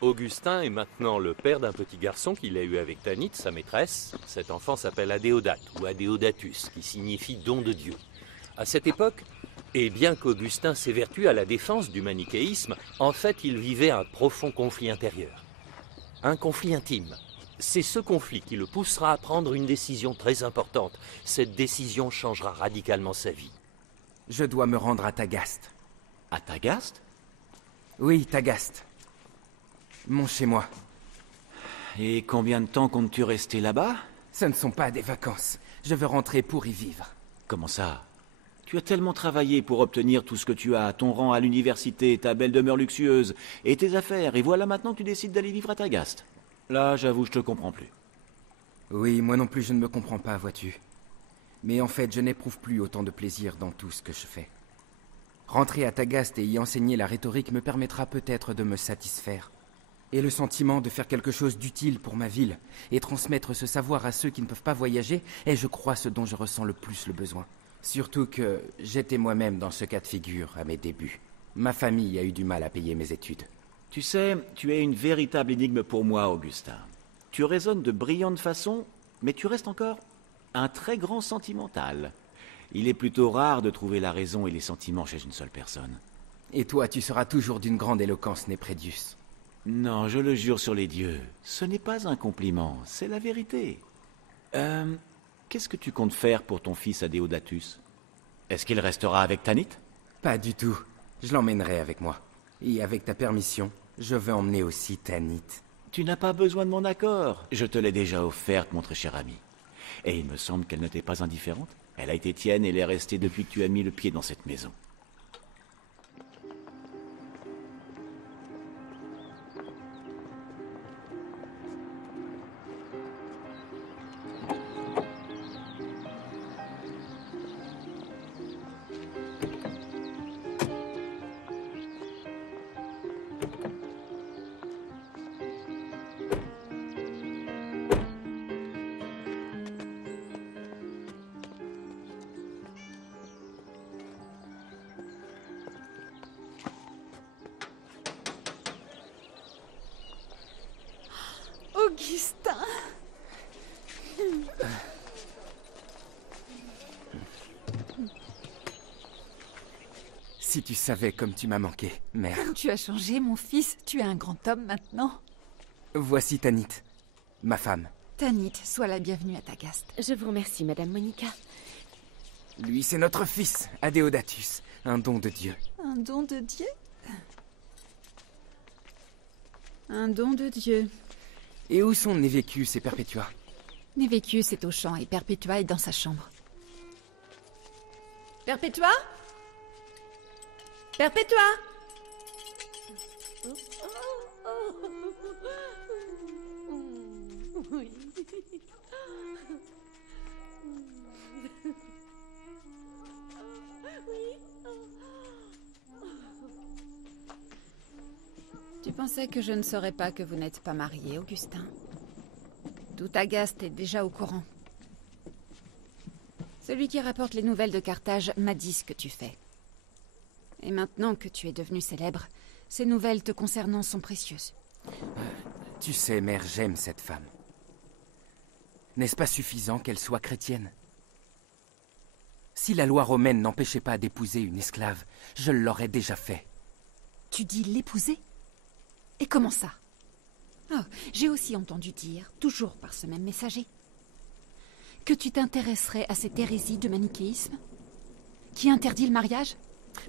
Augustin est maintenant le père d'un petit garçon qu'il a eu avec Tanit, sa maîtresse. Cet enfant s'appelle Adéodate, ou Adéodatus, qui signifie don de Dieu. À cette époque, et bien qu'Augustin s'évertue à la défense du manichéisme, en fait il vivait un profond conflit intérieur. Un conflit intime. C'est ce conflit qui le poussera à prendre une décision très importante. Cette décision changera radicalement sa vie. Je dois me rendre à Tagaste. À Tagaste? Oui, Tagaste. Mon chez-moi. Et combien de temps comptes-tu rester là-bas? Ce ne sont pas des vacances. Je veux rentrer pour y vivre. Comment ça? Tu as tellement travaillé pour obtenir tout ce que tu as, ton rang à l'université, ta belle demeure luxueuse, et tes affaires, et voilà maintenant que tu décides d'aller vivre à Tagaste. Là, j'avoue, je te comprends plus. Oui, moi non plus, je ne me comprends pas, vois-tu. Mais en fait, je n'éprouve plus autant de plaisir dans tout ce que je fais. Rentrer à Tagaste et y enseigner la rhétorique me permettra peut-être de me satisfaire. Et le sentiment de faire quelque chose d'utile pour ma ville et transmettre ce savoir à ceux qui ne peuvent pas voyager est, je crois, ce dont je ressens le plus le besoin. Surtout que j'étais moi-même dans ce cas de figure à mes débuts. Ma famille a eu du mal à payer mes études. Tu sais, tu es une véritable énigme pour moi, Augustin. Tu raisonnes de brillante façon, mais tu restes encore un très grand sentimental. Il est plutôt rare de trouver la raison et les sentiments chez une seule personne. Et toi, tu seras toujours d'une grande éloquence, Néprédius. Non, je le jure sur les dieux. Ce n'est pas un compliment, c'est la vérité. Qu'est-ce que tu comptes faire pour ton fils Adéodatus? Est-ce qu'il restera avec Tanit? Pas du tout. Je l'emmènerai avec moi. Et avec ta permission, je veux emmener aussi Tanit. Tu n'as pas besoin de mon accord. Je te l'ai déjà offerte, mon très cher ami. Et il me semble qu'elle ne t'est pas indifférente. Elle a été tienne et elle est restée depuis que tu as mis le pied dans cette maison. Augustin. Si tu savais comme tu m'as manqué, mère. Tu as changé, mon fils. Tu es un grand homme maintenant. Voici Tanit, ma femme. Tanit, sois la bienvenue à Tagaste. Je vous remercie, Madame Monica. Lui, c'est notre fils, Adéodatus, un don de Dieu. Un don de Dieu? Un don de Dieu. Et où sont Névécus et Perpétua? Névécus est au champ et Perpétua est dans sa chambre. Perpétua? Perpétua? Oui. Tu pensais que je ne saurais pas que vous n'êtes pas marié, Augustin? Tout Tagaste est déjà au courant. Celui qui rapporte les nouvelles de Carthage m'a dit ce que tu fais. Et maintenant que tu es devenu célèbre, ces nouvelles te concernant sont précieuses. Tu sais, mère, j'aime cette femme. N'est-ce pas suffisant qu'elle soit chrétienne? Si la loi romaine n'empêchait pas d'épouser une esclave, je l'aurais déjà fait. Tu dis l'épouser? Et comment ça? Oh, j'ai aussi entendu dire, toujours par ce même messager, que tu t'intéresserais à cette hérésie de manichéisme qui interdit le mariage?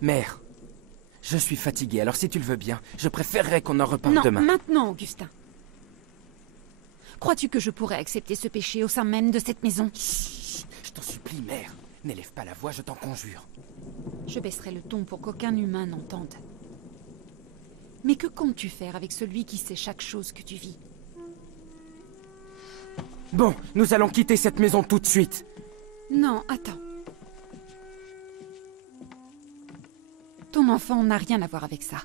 Mère, je suis fatigué, alors si tu le veux bien, je préférerais qu'on en reparle demain. Non, maintenant, Augustin. Crois-tu que je pourrais accepter ce péché au sein même de cette maison? Chut, je t'en supplie, mère. N'élève pas la voix, je t'en conjure. Je baisserai le ton pour qu'aucun humain n'entende. Mais que comptes-tu faire avec celui qui sait chaque chose que tu vis? Bon, nous allons quitter cette maison tout de suite. Non, attends. Ton enfant n'a rien à voir avec ça.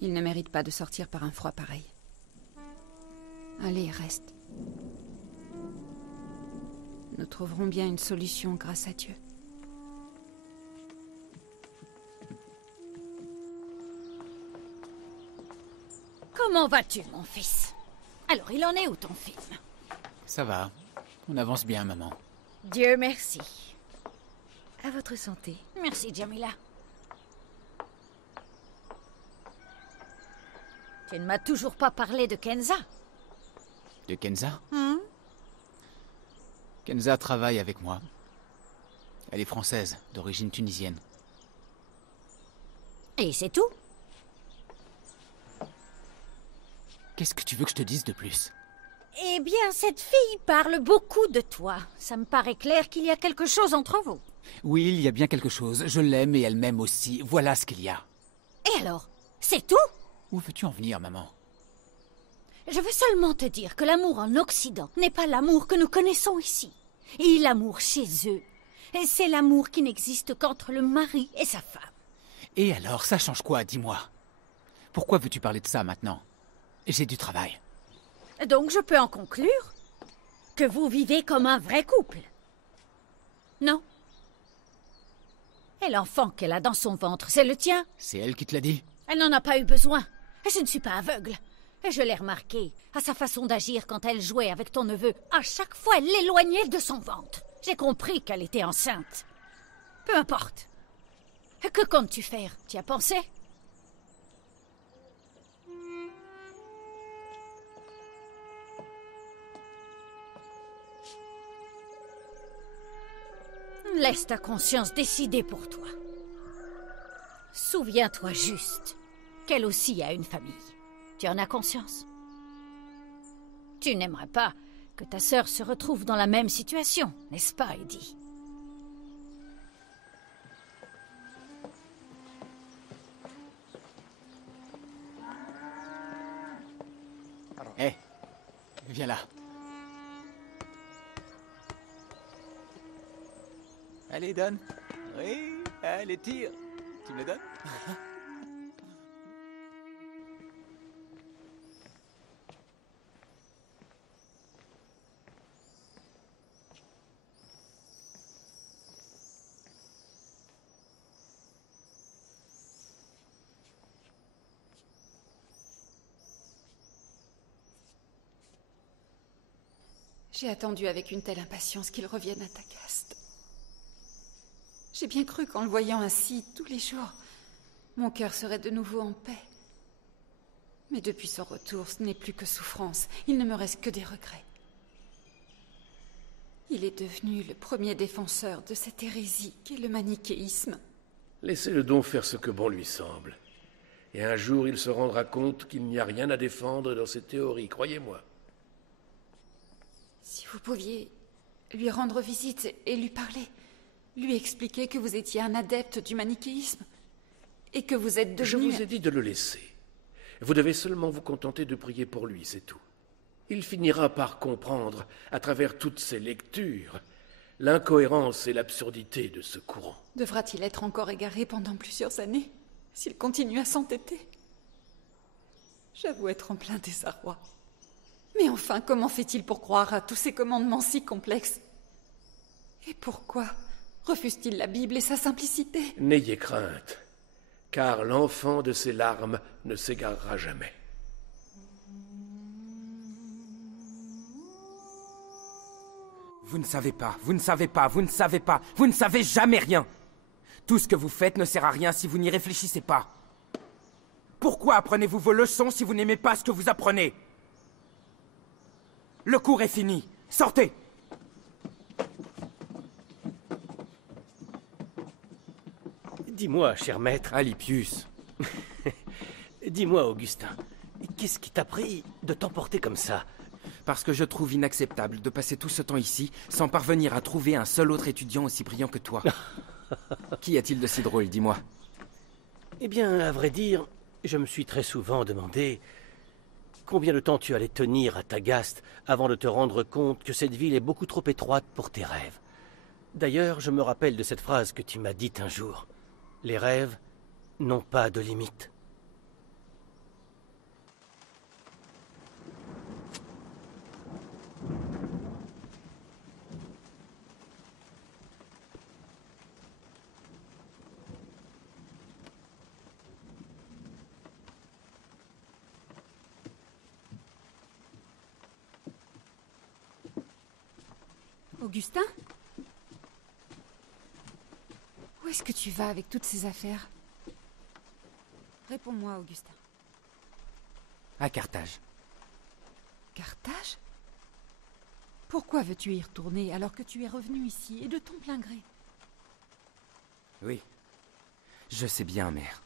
Il ne mérite pas de sortir par un froid pareil. Allez, reste. Nous trouverons bien une solution grâce à Dieu. Comment vas-tu, mon fils? Alors, il en est où, ton film? Ça va. On avance bien, maman. Dieu merci. À votre santé. Merci, Jamila. Tu ne m'as toujours pas parlé de Kenza. De Kenza? Kenza travaille avec moi. Elle est française, d'origine tunisienne. Et c'est tout? Qu'est-ce que tu veux que je te dise de plus? Eh bien, cette fille parle beaucoup de toi. Ça me paraît clair qu'il y a quelque chose entre vous. Oui, il y a bien quelque chose. Je l'aime et elle m'aime aussi. Voilà ce qu'il y a. Et alors? C'est tout? Où veux-tu en venir, maman? Je veux seulement te dire que l'amour en Occident n'est pas l'amour que nous connaissons ici. Et l'amour chez eux, c'est l'amour qui n'existe qu'entre le mari et sa femme. Et alors, ça change quoi, dis-moi? Pourquoi veux-tu parler de ça maintenant? J'ai du travail. Donc je peux en conclure que vous vivez comme un vrai couple. Non? Et l'enfant qu'elle a dans son ventre, c'est le tien? C'est elle qui te l'a dit? Elle n'en a pas eu besoin. Je ne suis pas aveugle. Et je l'ai remarqué à sa façon d'agir quand elle jouait avec ton neveu. À chaque fois, elle l'éloignait de son ventre. J'ai compris qu'elle était enceinte. Peu importe. Que comptes-tu faire? Tu y as pensé? Laisse ta conscience décider pour toi. Souviens-toi juste qu'elle aussi a une famille. Tu en as conscience? Tu n'aimerais pas que ta sœur se retrouve dans la même situation, n'est-ce pas, Eddie? Hé, viens là. Allez, donne. Oui, allez, tire. Tu me le donnes? J'ai attendu avec une telle impatience qu'il revienne à Tagaste. J'ai bien cru qu'en le voyant ainsi tous les jours, mon cœur serait de nouveau en paix. Mais depuis son retour, ce n'est plus que souffrance. Il ne me reste que des regrets. Il est devenu le premier défenseur de cette hérésie qu'est le manichéisme. Laissez-le donc faire ce que bon lui semble. Et un jour, il se rendra compte qu'il n'y a rien à défendre dans ces théories, croyez-moi. Si vous pouviez lui rendre visite et lui parler, lui expliquer que vous étiez un adepte du manichéisme et que vous êtes devenu... Je vous ai dit de le laisser. Vous devez seulement vous contenter de prier pour lui, c'est tout. il finira par comprendre, à travers toutes ses lectures, l'incohérence et l'absurdité de ce courant. Devra-t-il être encore égaré pendant plusieurs années, s'il continue à s'entêter? J'avoue être en plein désarroi. Mais enfin, comment fait-il pour croire à tous ces commandements si complexes? Et pourquoi refuse-t-il la Bible et sa simplicité? N'ayez crainte, car l'enfant de ses larmes ne s'égarera jamais. Vous ne savez pas, vous ne savez pas, vous ne savez pas, vous ne savez jamais rien. Tout ce que vous faites ne sert à rien si vous n'y réfléchissez pas. Pourquoi apprenez-vous vos leçons si vous n'aimez pas ce que vous apprenez? Le cours est fini. Sortez! Dis-moi, cher maître. Alypius. Dis-moi, Augustin, qu'est-ce qui t'a pris de t'emporter comme ça? Parce que je trouve inacceptable de passer tout ce temps ici sans parvenir à trouver un seul autre étudiant aussi brillant que toi. Qu'y a-t-il de si drôle, dis-moi? Eh bien, à vrai dire, je me suis très souvent demandé combien de temps tu allais tenir à Tagaste avant de te rendre compte que cette ville est beaucoup trop étroite pour tes rêves. D'ailleurs, je me rappelle de cette phrase que tu m'as dite un jour. Les rêves n'ont pas de limite. Augustin? Où est-ce que tu vas avec toutes ces affaires? Réponds-moi, Augustin. À Carthage. Carthage? Pourquoi veux-tu y retourner alors que tu es revenu ici et de ton plein gré? Oui. Je sais bien, mère.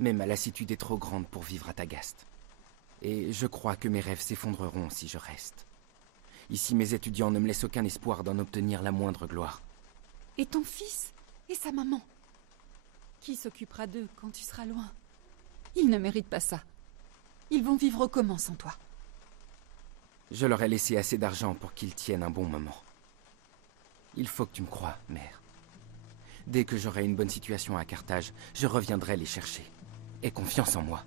Mais ma lassitude est trop grande pour vivre à Tagaste. Et je crois que mes rêves s'effondreront si je reste. Ici, mes étudiants ne me laissent aucun espoir d'en obtenir la moindre gloire. Et ton fils? Et sa maman? Qui s'occupera d'eux quand tu seras loin? Ils ne méritent pas ça. Ils vont vivre comment sans toi? Je leur ai laissé assez d'argent pour qu'ils tiennent un bon moment. Il faut que tu me crois, mère. Dès que j'aurai une bonne situation à Carthage, je reviendrai les chercher. Aie confiance en moi.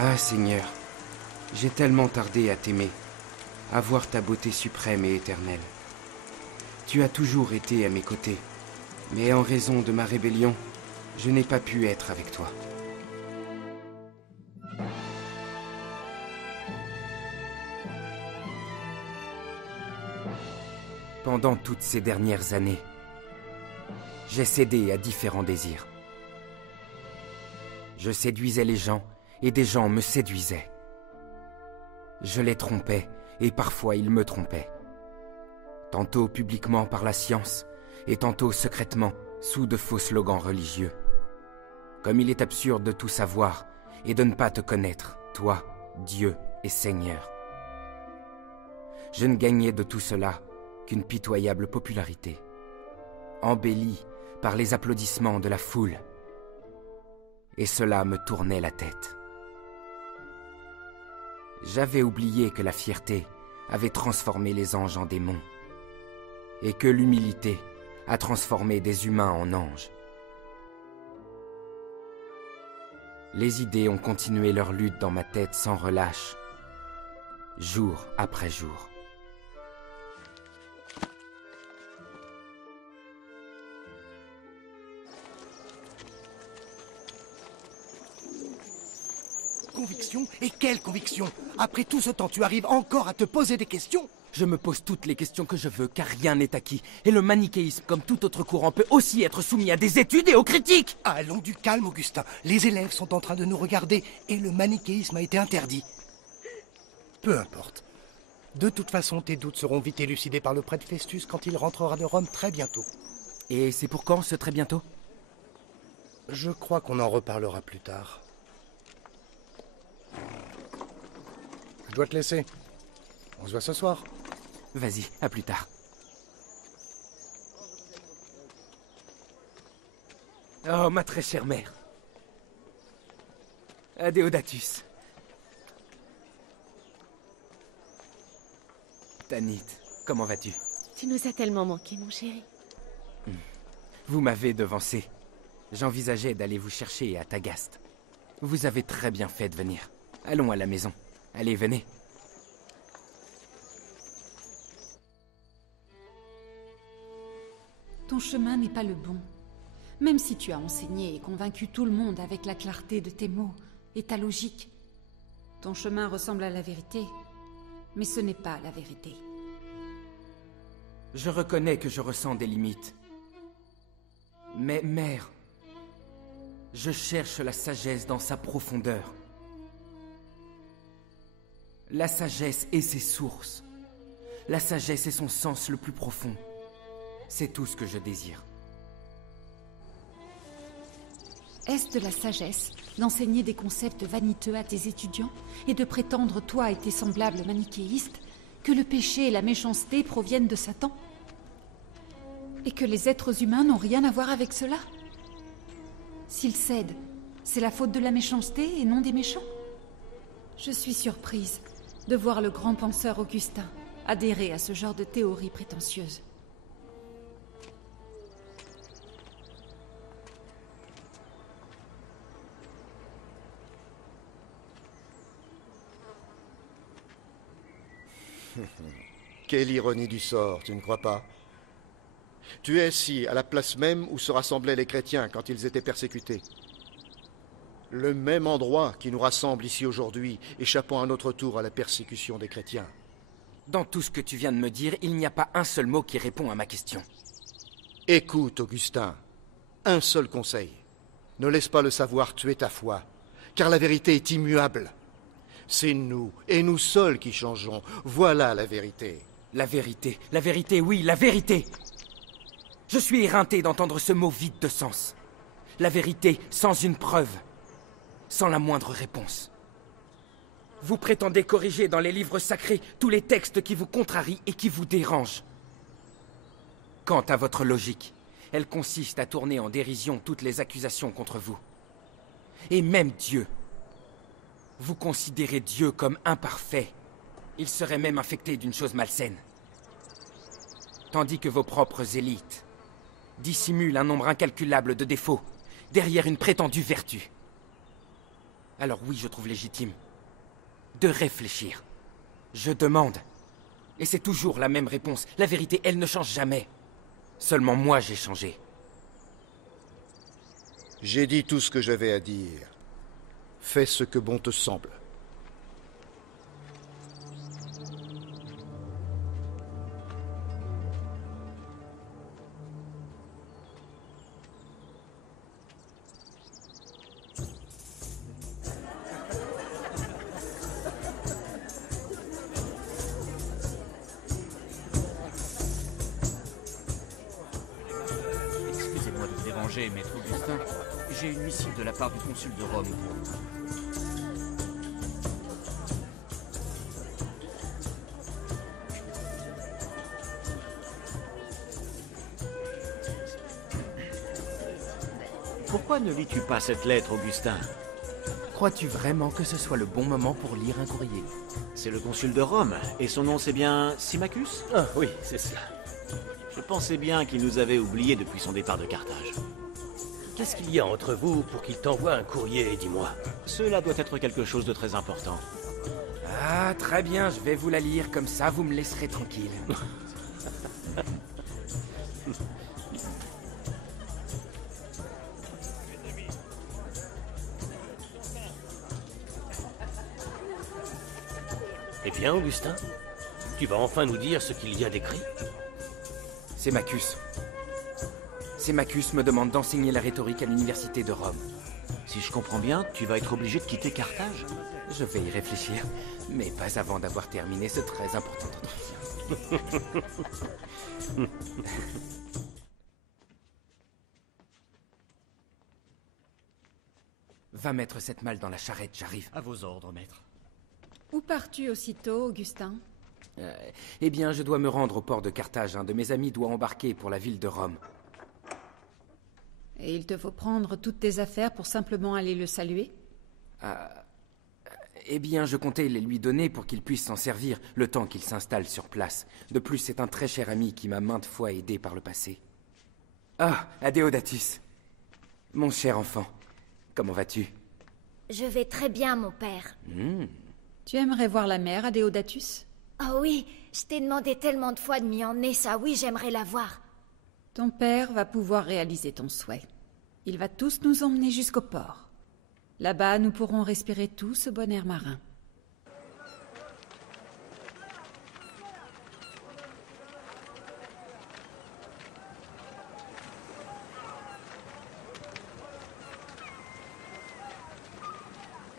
Ah, Seigneur, j'ai tellement tardé à t'aimer, à voir ta beauté suprême et éternelle. Tu as toujours été à mes côtés, mais en raison de ma rébellion, je n'ai pas pu être avec toi. Pendant toutes ces dernières années, j'ai cédé à différents désirs. Je séduisais les gens, et des gens me séduisaient. Je les trompais, et parfois ils me trompaient. Tantôt publiquement par la science, et tantôt secrètement, sous de faux slogans religieux. Comme il est absurde de tout savoir, et de ne pas te connaître, toi, Dieu et Seigneur. Je ne gagnais de tout cela qu'une pitoyable popularité, embellie par les applaudissements de la foule. Et cela me tournait la tête. J'avais oublié que la fierté avait transformé les anges en démons, et que l'humilité a transformé des humains en anges. Les idées ont continué leur lutte dans ma tête sans relâche, jour après jour. conviction? Et quelle conviction? Après tout ce temps, tu arrives encore à te poser des questions? Je me pose toutes les questions que je veux, car rien n'est acquis. Et le manichéisme, comme tout autre courant, peut aussi être soumis à des études et aux critiques. Allons du calme, Augustin. Les élèves sont en train de nous regarder, et le manichéisme a été interdit. Peu importe. De toute façon, tes doutes seront vite élucidés par le prêtre Festus quand il rentrera de Rome très bientôt. Et c'est pour quand, ce très bientôt? Je crois qu'on en reparlera plus tard. Je dois te laisser. On se voit ce soir. Vas-y, à plus tard. Oh, ma très chère mère. Adéodatus. Tanit, comment vas-tu? Tu nous as tellement manqué, mon chéri. Vous m'avez devancé. J'envisageais d'aller vous chercher à Tagaste. Vous avez très bien fait de venir. Allons à la maison. Allez, venez. Ton chemin n'est pas le bon. Même si tu as enseigné et convaincu tout le monde avec la clarté de tes mots et ta logique. Ton chemin ressemble à la vérité, mais ce n'est pas la vérité. Je reconnais que je ressens des limites. Mais, mère, je cherche la sagesse dans sa profondeur. La sagesse et ses sources. La sagesse et son sens le plus profond. C'est tout ce que je désire. Est-ce de la sagesse d'enseigner des concepts vaniteux à tes étudiants et de prétendre, toi et tes semblables manichéistes, que le péché et la méchanceté proviennent de Satan? Et que les êtres humains n'ont rien à voir avec cela? S'ils cèdent, c'est la faute de la méchanceté et non des méchants? Je suis surprise de voir le grand penseur Augustin adhérer à ce genre de théorie prétentieuse. Quelle ironie du sort, tu ne crois pas? Tu es ici, à la place même où se rassemblaient les chrétiens quand ils étaient persécutés. Le même endroit qui nous rassemble ici aujourd'hui, échappant à notre tour à la persécution des chrétiens. Dans tout ce que tu viens de me dire, il n'y a pas un seul mot qui répond à ma question. Écoute, Augustin, un seul conseil. Ne laisse pas le savoir tuer ta foi, car la vérité est immuable. C'est nous, et nous seuls qui changeons. Voilà la vérité. La vérité, oui, la vérité! Je suis éreinté d'entendre ce mot vide de sens. La vérité sans une preuve, sans la moindre réponse. Vous prétendez corriger dans les livres sacrés tous les textes qui vous contrarient et qui vous dérangent. Quant à votre logique, elle consiste à tourner en dérision toutes les accusations contre vous. Et même Dieu. Vous considérez Dieu comme imparfait. Il serait même infecté d'une chose malsaine. Tandis que vos propres élites dissimulent un nombre incalculable de défauts derrière une prétendue vertu. Alors oui, je trouve légitime de réfléchir. Je demande. Et c'est toujours la même réponse. La vérité, elle ne change jamais. Seulement moi, j'ai changé. J'ai dit tout ce que j'avais à dire. Fais ce que bon te semble. Excusez-moi de vous déranger, maître Augustin. J'ai une missive de la part du consul de Rome pour vous. Pourquoi ne lis-tu pas cette lettre, Augustin? Crois-tu vraiment que ce soit le bon moment pour lire un courrier? C'est le consul de Rome, et son nom c'est bien Symmachus? Ah oui, c'est cela. Je pensais bien qu'il nous avait oubliés depuis son départ de Carthage. Qu'est-ce qu'il y a entre vous pour qu'il t'envoie un courrier, dis-moi? Cela doit être quelque chose de très important. Ah, très bien, je vais vous la lire, comme ça vous me laisserez tranquille. Viens, Augustin. Tu vas enfin nous dire ce qu'il y a d'écrit. Sémachus. Sémachus me demande d'enseigner la rhétorique à l'université de Rome. Si je comprends bien, tu vas être obligé de quitter Carthage. Je vais y réfléchir, mais pas avant d'avoir terminé ce très important entretien. Va mettre cette malle dans la charrette, j'arrive. À vos ordres, maître. Où pars-tu aussitôt, Augustin? Eh bien, je dois me rendre au port de Carthage. Un de mes amis doit embarquer pour la ville de Rome. Et il te faut prendre toutes tes affaires pour simplement aller le saluer? Eh bien, je comptais les lui donner pour qu'il puisse s'en servir, le temps qu'il s'installe sur place. De plus, c'est un très cher ami qui m'a maintes fois aidé par le passé. Ah, Adéodatus. Mon cher enfant, comment vas-tu? Je vais très bien, mon père. Tu aimerais voir la mère, Adéodatus? Oh oui, je t'ai demandé tellement de fois de m'y emmener, ça oui, j'aimerais la voir. Ton père va pouvoir réaliser ton souhait. Il va tous nous emmener jusqu'au port. Là-bas, nous pourrons respirer tout ce bon air marin.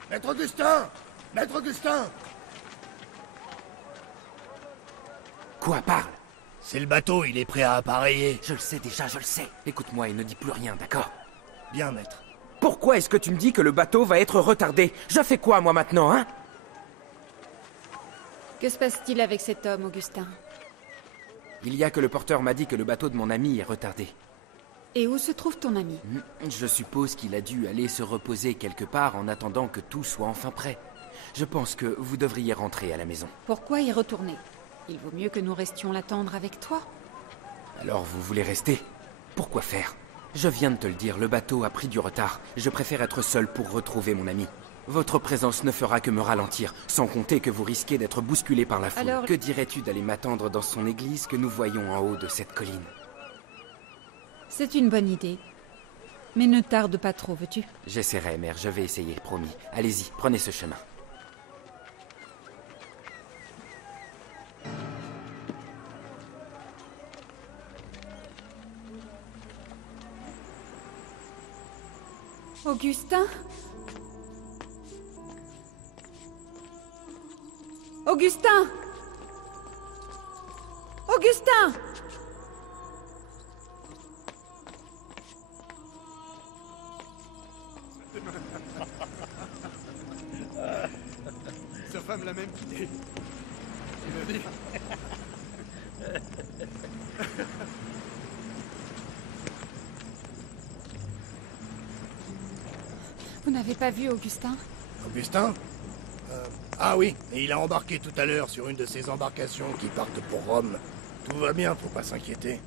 Maître Augustin! Maître Augustin! Quoi, parle? C'est le bateau, il est prêt à appareiller. Je le sais déjà, je le sais. Écoute-moi et ne dis plus rien, d'accord? Bien, maître. Pourquoi est-ce que tu me dis que le bateau va être retardé? Je fais quoi, moi, maintenant, hein? Que se passe-t-il avec cet homme, Augustin? Il y a que le porteur m'a dit que le bateau de mon ami est retardé. Et où se trouve ton ami? Je suppose qu'il a dû aller se reposer quelque part en attendant que tout soit enfin prêt. Je pense que vous devriez rentrer à la maison. Pourquoi y retourner? Il vaut mieux que nous restions l'attendre avec toi. Alors vous voulez rester? Pourquoi faire? Je viens de te le dire, le bateau a pris du retard. Je préfère être seul pour retrouver mon ami. Votre présence ne fera que me ralentir, sans compter que vous risquez d'être bousculé par la foule. Alors... Que dirais-tu d'aller m'attendre dans son église que nous voyons en haut de cette colline? C'est une bonne idée. Mais ne tarde pas trop, veux-tu? J'essaierai, mère, je vais essayer, promis. Allez-y, prenez ce chemin. Augustin? Augustin! Augustin! Sa femme l'a même quitté. Il m'a dit. Vous n'avez pas vu Augustin? Augustin? Ah oui, et il a embarqué tout à l'heure sur une de ces embarcations qui partent pour Rome. Tout va bien, faut pas s'inquiéter.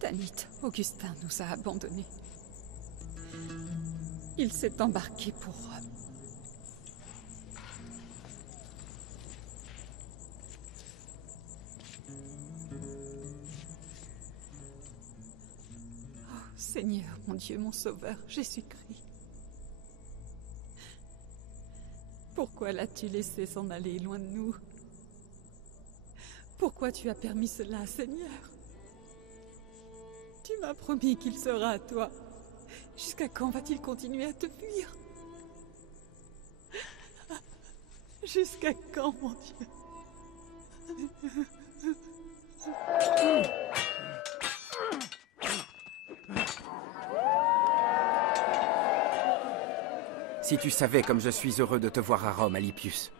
Tanit, Augustin nous a abandonnés. Il s'est embarqué pour Rome. Seigneur, mon Dieu, mon Sauveur, Jésus-Christ. Pourquoi l'as-tu laissé s'en aller loin de nous? Pourquoi tu as permis cela, Seigneur? Tu m'as promis qu'il sera à toi. Jusqu'à quand va-t-il continuer à te fuir? Jusqu'à quand, mon Dieu? Si tu savais comme je suis heureux de te voir à Rome, Alypius.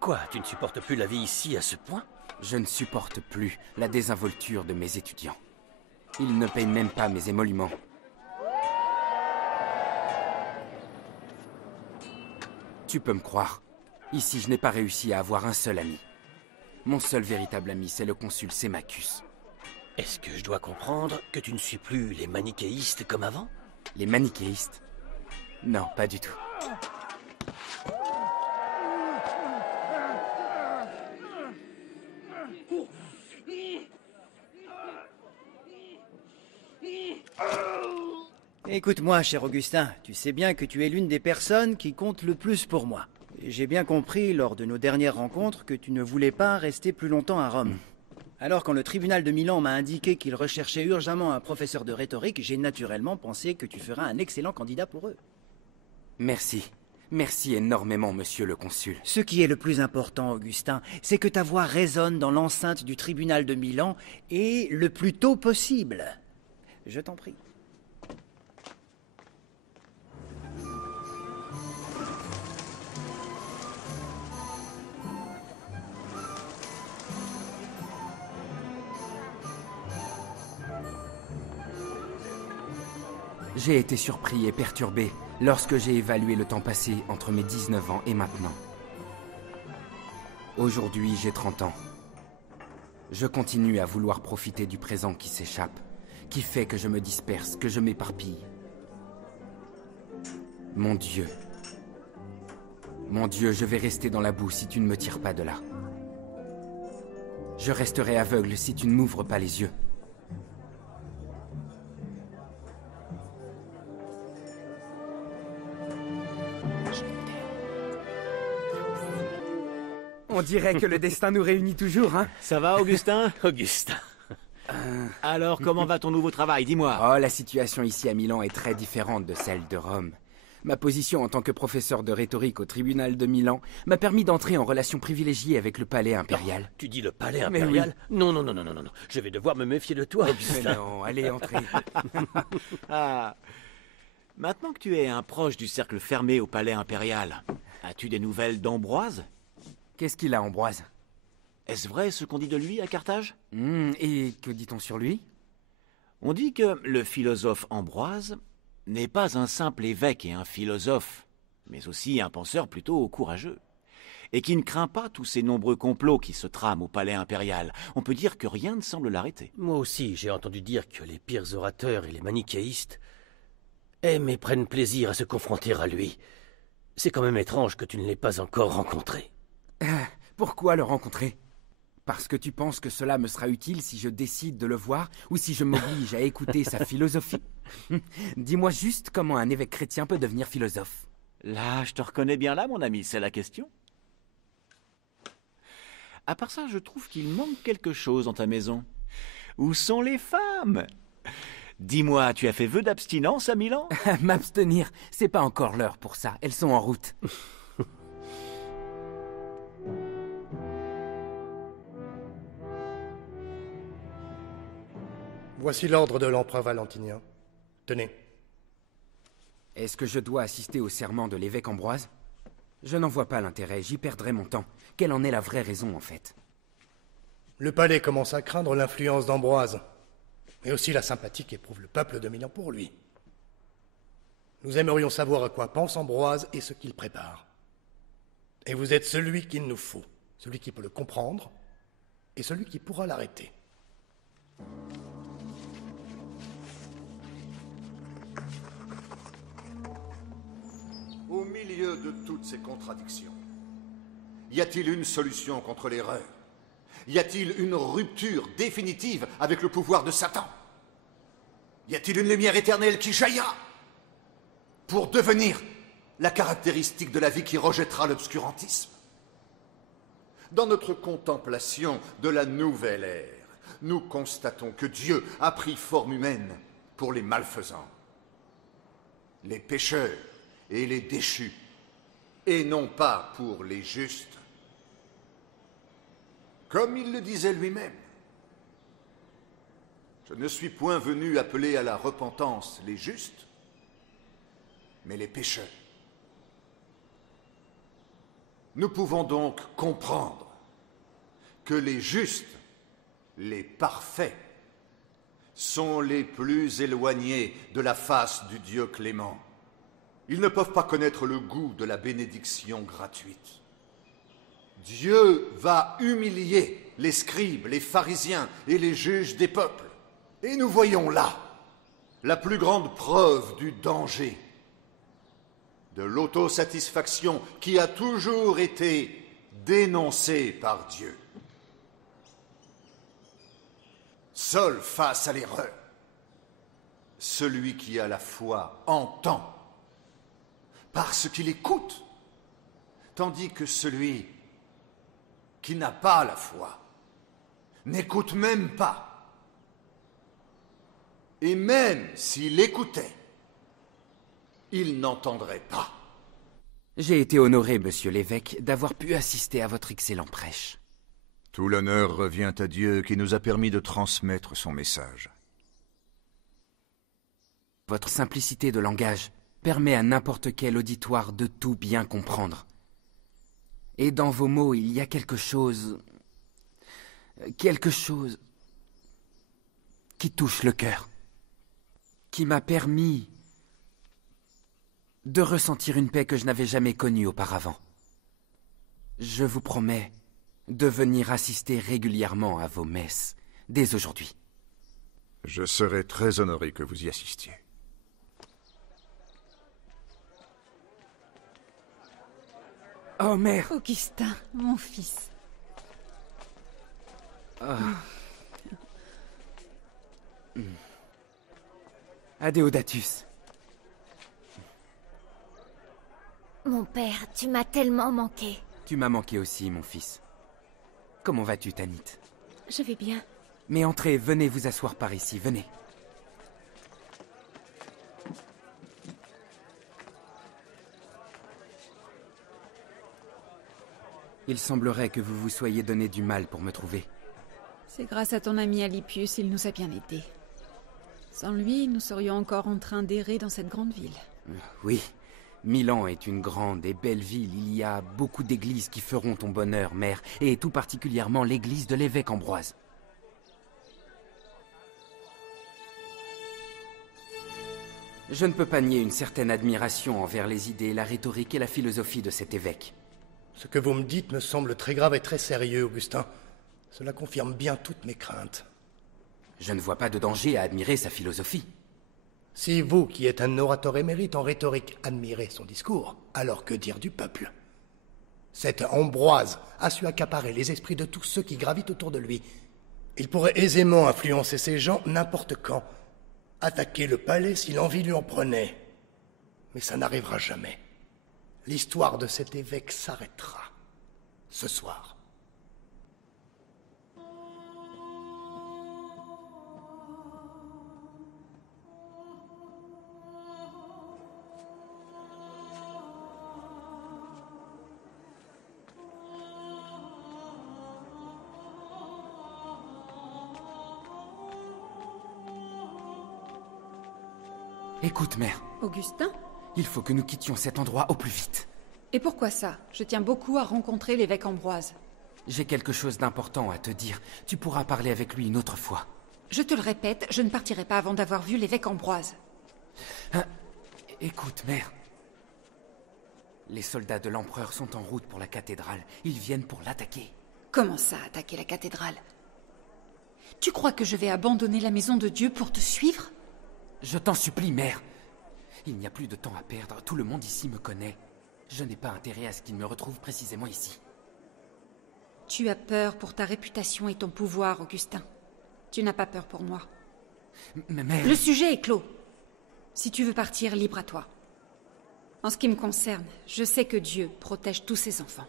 Quoi, tu ne supportes plus la vie ici à ce point? Je ne supporte plus la désinvolture de mes étudiants. Ils ne payent même pas mes émoluments. Tu peux me croire. Ici, je n'ai pas réussi à avoir un seul ami. Mon seul véritable ami, c'est le consul Sémachus. Est-ce que je dois comprendre que tu ne suis plus les manichéistes comme avant? Les manichéistes? Non, pas du tout. Écoute-moi, cher Augustin, tu sais bien que tu es l'une des personnes qui comptent le plus pour moi. J'ai bien compris lors de nos dernières rencontres que tu ne voulais pas rester plus longtemps à Rome. Alors quand le tribunal de Milan m'a indiqué qu'il recherchait urgemment un professeur de rhétorique, j'ai naturellement pensé que tu feras un excellent candidat pour eux. Merci. Merci énormément, monsieur le consul. Ce qui est le plus important, Augustin, c'est que ta voix résonne dans l'enceinte du tribunal de Milan et le plus tôt possible. Je t'en prie. J'ai été surpris et perturbé lorsque j'ai évalué le temps passé entre mes 19 ans et maintenant. Aujourd'hui, j'ai 30 ans. Je continue à vouloir profiter du présent qui s'échappe, qui fait que je me disperse, que je m'éparpille. Mon Dieu, je vais rester dans la boue si tu ne me tires pas de là. Je resterai aveugle si tu ne m'ouvres pas les yeux. On dirait que le destin nous réunit toujours, hein? Ça va, Augustin? Augustin. Alors, comment va ton nouveau travail? Dis-moi. Oh, la situation ici à Milan est très différente de celle de Rome. Ma position en tant que professeur de rhétorique au tribunal de Milan m'a permis d'entrer en relation privilégiée avec le palais impérial. Tu dis le palais impérial? Oui. Non. Je vais devoir me méfier de toi, Augustin. Mais non, allez, entrez. Ah. Maintenant que tu es un proche du cercle fermé au palais impérial, as-tu des nouvelles d'Ambroise? Qu'est-ce qu'il a, Ambroise? Est-ce vrai ce qu'on dit de lui à Carthage? Et que dit-on sur lui? On dit que le philosophe Ambroise n'est pas un simple évêque et un philosophe, mais aussi un penseur plutôt courageux, et qui ne craint pas tous ces nombreux complots qui se trament au palais impérial. On peut dire que rien ne semble l'arrêter. Moi aussi, j'ai entendu dire que les pires orateurs et les manichéistes aiment et prennent plaisir à se confronter à lui. C'est quand même étrange que tu ne l'aies pas encore rencontré. Pourquoi le rencontrer? Parce que tu penses que cela me sera utile si je décide de le voir ou si je m'oblige à écouter sa philosophie? Dis-moi juste comment un évêque chrétien peut devenir philosophe. Là, je te reconnais bien là, mon ami, c'est la question. À part ça, je trouve qu'il manque quelque chose dans ta maison. Où sont les femmes? Dis-moi, tu as fait vœu d'abstinence à Milan? M'abstenir, c'est pas encore l'heure pour ça, elles sont en route. Voici l'ordre de l'empereur Valentinien. Tenez. Est-ce que je dois assister au serment de l'évêque Ambroise? Je n'en vois pas l'intérêt, j'y perdrai mon temps. Quelle en est la vraie raison, en fait? Le palais commence à craindre l'influence d'Ambroise, mais aussi la sympathie qu'éprouve le peuple de Milan pour lui. Nous aimerions savoir à quoi pense Ambroise et ce qu'il prépare. Et vous êtes celui qu'il nous faut, celui qui peut le comprendre et celui qui pourra l'arrêter. Au milieu de toutes ces contradictions, y a-t-il une solution contre l'erreur? Y a-t-il une rupture définitive avec le pouvoir de Satan? Y a-t-il une lumière éternelle qui jaillira pour devenir la caractéristique de la vie qui rejettera l'obscurantisme? Dans notre contemplation de la nouvelle ère, nous constatons que Dieu a pris forme humaine pour les malfaisants, les pécheurs et les déchus, et non pas pour les justes. Comme il le disait lui-même, je ne suis point venu appeler à la repentance les justes, mais les pécheurs. Nous pouvons donc comprendre que les justes, les parfaits, sont les plus éloignés de la face du Dieu clément. Ils ne peuvent pas connaître le goût de la bénédiction gratuite. Dieu va humilier les scribes, les pharisiens et les juges des peuples. Et nous voyons là la plus grande preuve du danger, de l'autosatisfaction qui a toujours été dénoncée par Dieu. Seul face à l'erreur, Celui qui a la foi entend, parce qu'il écoute, tandis que celui qui n'a pas la foi n'écoute même pas. Et même s'il écoutait, il n'entendrait pas. J'ai été honoré, monsieur l'évêque, d'avoir pu assister à votre excellent prêche. Tout l'honneur revient à Dieu qui nous a permis de transmettre son message. Votre simplicité de langage permet à n'importe quel auditoire de tout bien comprendre. Et dans vos mots, il y a quelque chose qui touche le cœur, qui m'a permis de ressentir une paix que je n'avais jamais connue auparavant. Je vous promets de venir assister régulièrement à vos messes, dès aujourd'hui. Je serai très honoré que vous y assistiez. Oh, mère! Augustin, mon fils. Oh. Adéodatus. Mon père, tu m'as tellement manqué. Tu m'as manqué aussi, mon fils. Comment vas-tu, Tanit? Je vais bien. Mais entrez, venez vous asseoir par ici, venez. Il semblerait que vous vous soyez donné du mal pour me trouver. C'est grâce à ton ami Alypius, il nous a bien aidés. Sans lui, nous serions encore en train d'errer dans cette grande ville. Oui, Milan est une grande et belle ville. Il y a beaucoup d'églises qui feront ton bonheur, mère, et tout particulièrement l'église de l'évêque Ambroise. Je ne peux pas nier une certaine admiration envers les idées, la rhétorique et la philosophie de cet évêque. Ce que vous me dites me semble très grave et très sérieux, Augustin. Cela confirme bien toutes mes craintes. Je ne vois pas de danger à admirer sa philosophie. Si vous, qui êtes un orateur émérite en rhétorique, admirez son discours, alors que dire du peuple? Cet Ambroise a su accaparer les esprits de tous ceux qui gravitent autour de lui. Il pourrait aisément influencer ces gens n'importe quand, attaquer le palais si l'envie lui en prenait. Mais ça n'arrivera jamais. L'histoire de cet évêque s'arrêtera ce soir. Écoute, mère. Augustin? Il faut que nous quittions cet endroit au plus vite. Et pourquoi ça? Je tiens beaucoup à rencontrer l'évêque Ambroise. J'ai quelque chose d'important à te dire. Tu pourras parler avec lui une autre fois. Je te le répète, je ne partirai pas avant d'avoir vu l'évêque Ambroise. Hein? Écoute, mère. Les soldats de l'empereur sont en route pour la cathédrale. Ils viennent pour l'attaquer. Comment ça, attaquer la cathédrale? Tu crois que je vais abandonner la maison de Dieu pour te suivre? Je t'en supplie, mère. Il n'y a plus de temps à perdre. Tout le monde ici me connaît. Je n'ai pas intérêt à ce qu'il me retrouve précisément ici. Tu as peur pour ta réputation et ton pouvoir, Augustin. Tu n'as pas peur pour moi. Mais mère... Le sujet est clos. Si tu veux partir, libre à toi. En ce qui me concerne, je sais que Dieu protège tous ses enfants.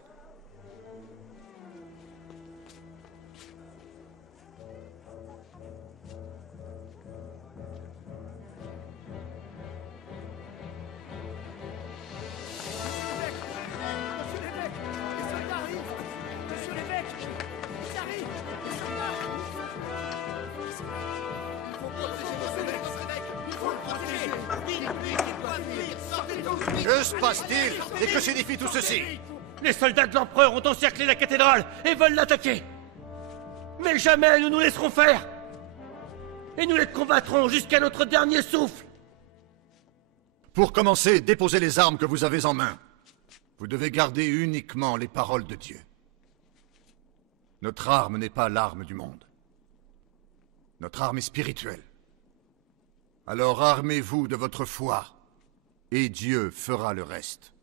Que se passe-t-il? Et que signifie tout ceci? Les soldats de l'empereur ont encerclé la cathédrale et veulent l'attaquer. Mais jamais nous nous laisserons faire. Et nous les combattrons jusqu'à notre dernier souffle. Pour commencer, déposez les armes que vous avez en main. Vous devez garder uniquement les paroles de Dieu. Notre arme n'est pas l'arme du monde. Notre arme est spirituelle. Alors armez-vous de votre foi, et Dieu fera le reste.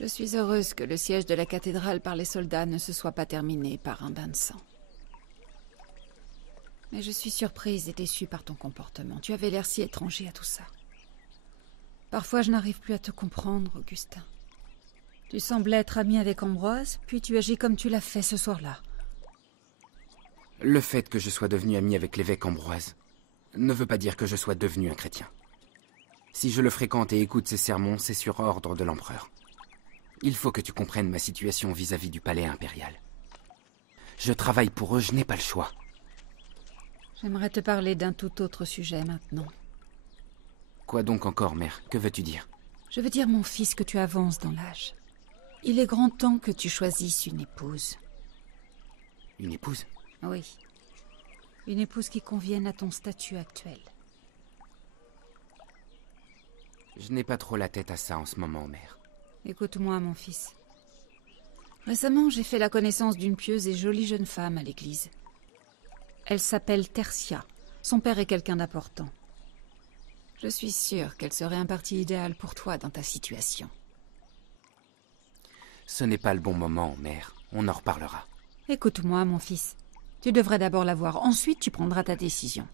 Je suis heureuse que le siège de la cathédrale par les soldats ne se soit pas terminé par un bain de sang. Mais je suis surprise et déçue par ton comportement. Tu avais l'air si étranger à tout ça. Parfois, je n'arrive plus à te comprendre, Augustin. Tu semblais être ami avec Ambroise, puis tu agis comme tu l'as fait ce soir-là. Le fait que je sois devenu ami avec l'évêque Ambroise ne veut pas dire que je sois devenu un chrétien. Si je le fréquente et écoute ses sermons, c'est sur ordre de l'empereur. Il faut que tu comprennes ma situation vis-à-vis du palais impérial. Je travaille pour eux, je n'ai pas le choix. J'aimerais te parler d'un tout autre sujet maintenant. Quoi donc encore, mère? Que veux-tu dire? Je veux dire, mon fils, que tu avances dans l'âge. Il est grand temps que tu choisisses une épouse. Une épouse? Oui. Une épouse qui convienne à ton statut actuel. Je n'ai pas trop la tête à ça en ce moment, mère. Écoute-moi, mon fils. Récemment, j'ai fait la connaissance d'une pieuse et jolie jeune femme à l'église. Elle s'appelle Tertia. Son père est quelqu'un d'important. Je suis sûre qu'elle serait un parti idéal pour toi dans ta situation. Ce n'est pas le bon moment, mère. On en reparlera. Écoute-moi, mon fils. Tu devrais d'abord la voir, ensuite tu prendras ta décision.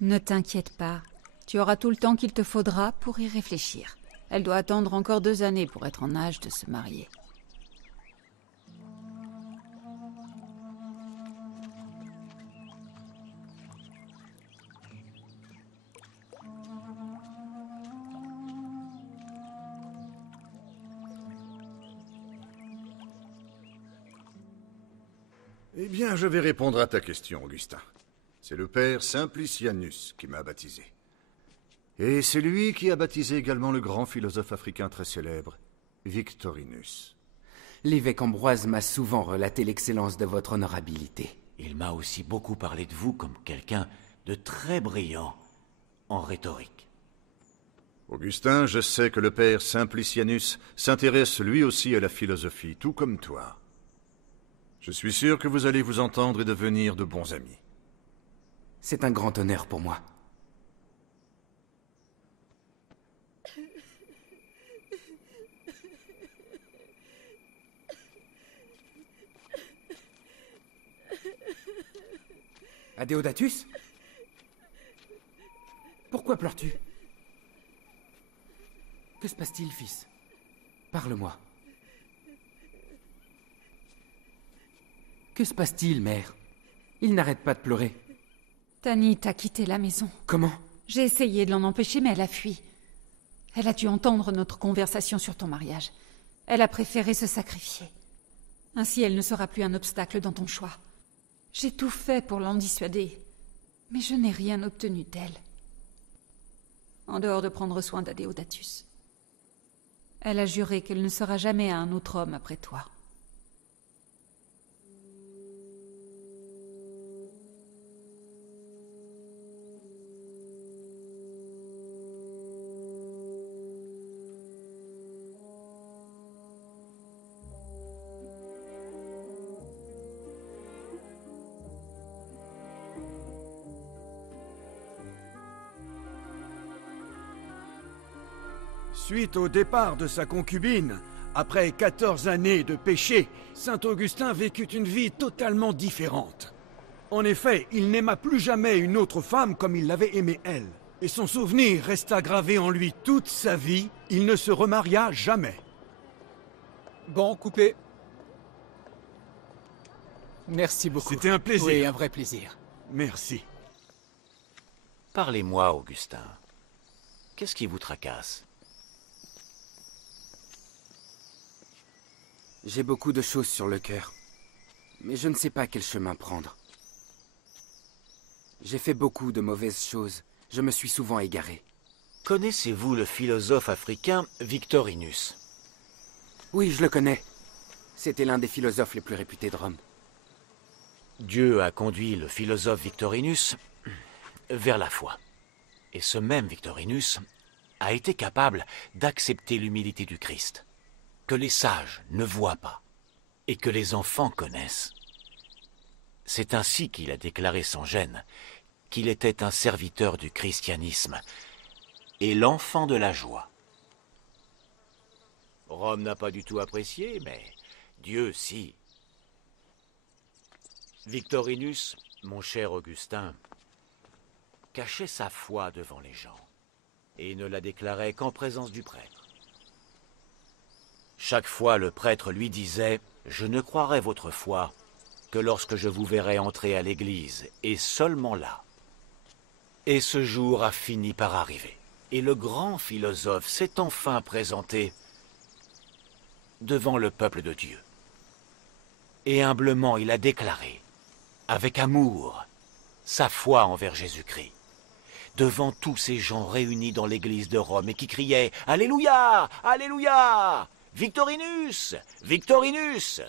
Ne t'inquiète pas. Tu auras tout le temps qu'il te faudra pour y réfléchir. Elle doit attendre encore 2 années pour être en âge de se marier. Eh bien, je vais répondre à ta question, Augustin. C'est le père Simplicianus qui m'a baptisé. Et c'est lui qui a baptisé également le grand philosophe africain très célèbre, Victorinus. L'évêque Ambroise m'a souvent relaté l'excellence de votre honorabilité. Il m'a aussi beaucoup parlé de vous comme quelqu'un de très brillant en rhétorique. Augustin, je sais que le père Simplicianus s'intéresse lui aussi à la philosophie, tout comme toi. Je suis sûr que vous allez vous entendre et devenir de bons amis. C'est un grand honneur pour moi. Adéodatus? Pourquoi pleures-tu? Que se passe-t-il, fils? Parle-moi. Que se passe-t-il, mère? Il n'arrête pas de pleurer. Tanit a quitté la maison. Comment? J'ai essayé de l'en empêcher, mais elle a fui. Elle a dû entendre notre conversation sur ton mariage. Elle a préféré se sacrifier. Ainsi, elle ne sera plus un obstacle dans ton choix. J'ai tout fait pour l'en dissuader, mais je n'ai rien obtenu d'elle. En dehors de prendre soin d'Adéodatus. Elle a juré qu'elle ne sera jamais à un autre homme après toi. Suite au départ de sa concubine, après 14 années de péché, saint Augustin vécut une vie totalement différente. En effet, il n'aima plus jamais une autre femme comme il l'avait aimée elle. Et son souvenir resta gravé en lui toute sa vie, il ne se remaria jamais. Bon, coupé. Merci beaucoup. C'était un plaisir. Oui, un vrai plaisir. Merci. Parlez-moi, Augustin. Qu'est-ce qui vous tracasse? J'ai beaucoup de choses sur le cœur, mais je ne sais pas quel chemin prendre. J'ai fait beaucoup de mauvaises choses. Je me suis souvent égaré. Connaissez-vous le philosophe africain Victorinus? Oui, je le connais. C'était l'un des philosophes les plus réputés de Rome. Dieu a conduit le philosophe Victorinus vers la foi. Et ce même Victorinus a été capable d'accepter l'humilité du Christ, que les sages ne voient pas et que les enfants connaissent. C'est ainsi qu'il a déclaré sans gêne qu'il était un serviteur du christianisme et l'enfant de la joie. Rome n'a pas du tout apprécié, mais Dieu, si. Victorinus, mon cher Augustin, cachait sa foi devant les gens et ne la déclarait qu'en présence du prêtre. Chaque fois, le prêtre lui disait « Je ne croirai votre foi que lorsque je vous verrai entrer à l'église, et seulement là. » Et ce jour a fini par arriver. Et le grand philosophe s'est enfin présenté devant le peuple de Dieu. Et humblement, il a déclaré, avec amour, sa foi envers Jésus-Christ, devant tous ces gens réunis dans l'église de Rome et qui criaient « Alléluia! Alléluia! Victorinus! Victorinus !»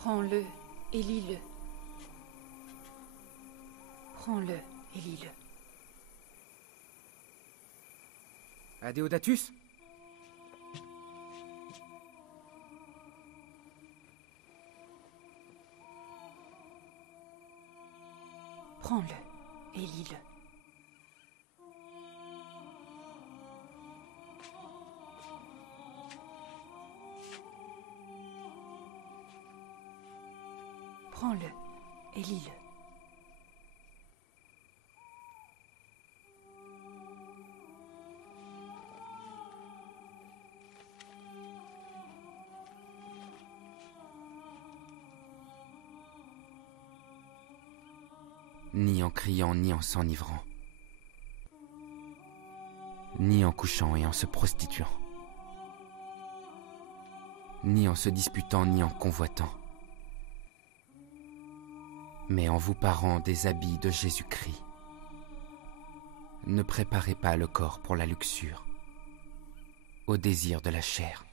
Prends-le et lis-le. Prends-le et lis-le. Adéodatus? Prends-le et lis-le. Prends-le et lis-le. Ni en criant, ni en s'enivrant. Ni en couchant et en se prostituant. Ni en se disputant, ni en convoitant. Mais en vous parant des habits de Jésus-Christ. Ne préparez pas le corps pour la luxure, au désir de la chair.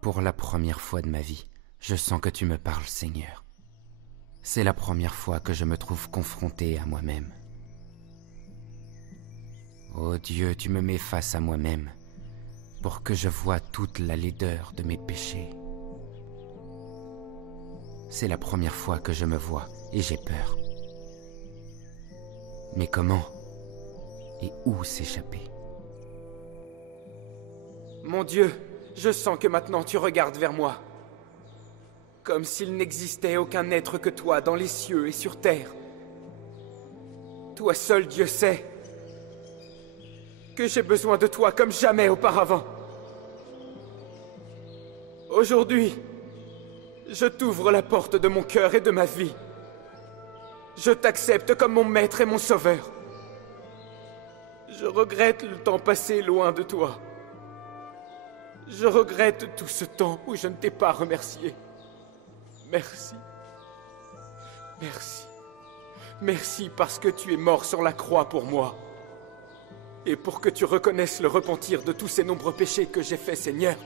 Pour la première fois de ma vie, je sens que tu me parles, Seigneur. C'est la première fois que je me trouve confronté à moi-même. Ô Dieu, tu me mets face à moi-même pour que je voie toute la laideur de mes péchés. C'est la première fois que je me vois et j'ai peur. Mais comment et où s'échapper? Mon Dieu, je sens que maintenant tu regardes vers moi. Comme s'il n'existait aucun être que toi dans les cieux et sur terre. Toi seul, Dieu, sais que j'ai besoin de toi comme jamais auparavant. Aujourd'hui, je t'ouvre la porte de mon cœur et de ma vie. Je t'accepte comme mon maître et mon sauveur. Je regrette le temps passé loin de toi. Je regrette tout ce temps où je ne t'ai pas remercié. Merci. Merci. Merci parce que tu es mort sur la croix pour moi. Et pour que tu reconnaisses le repentir de tous ces nombreux péchés que j'ai faits, Seigneur.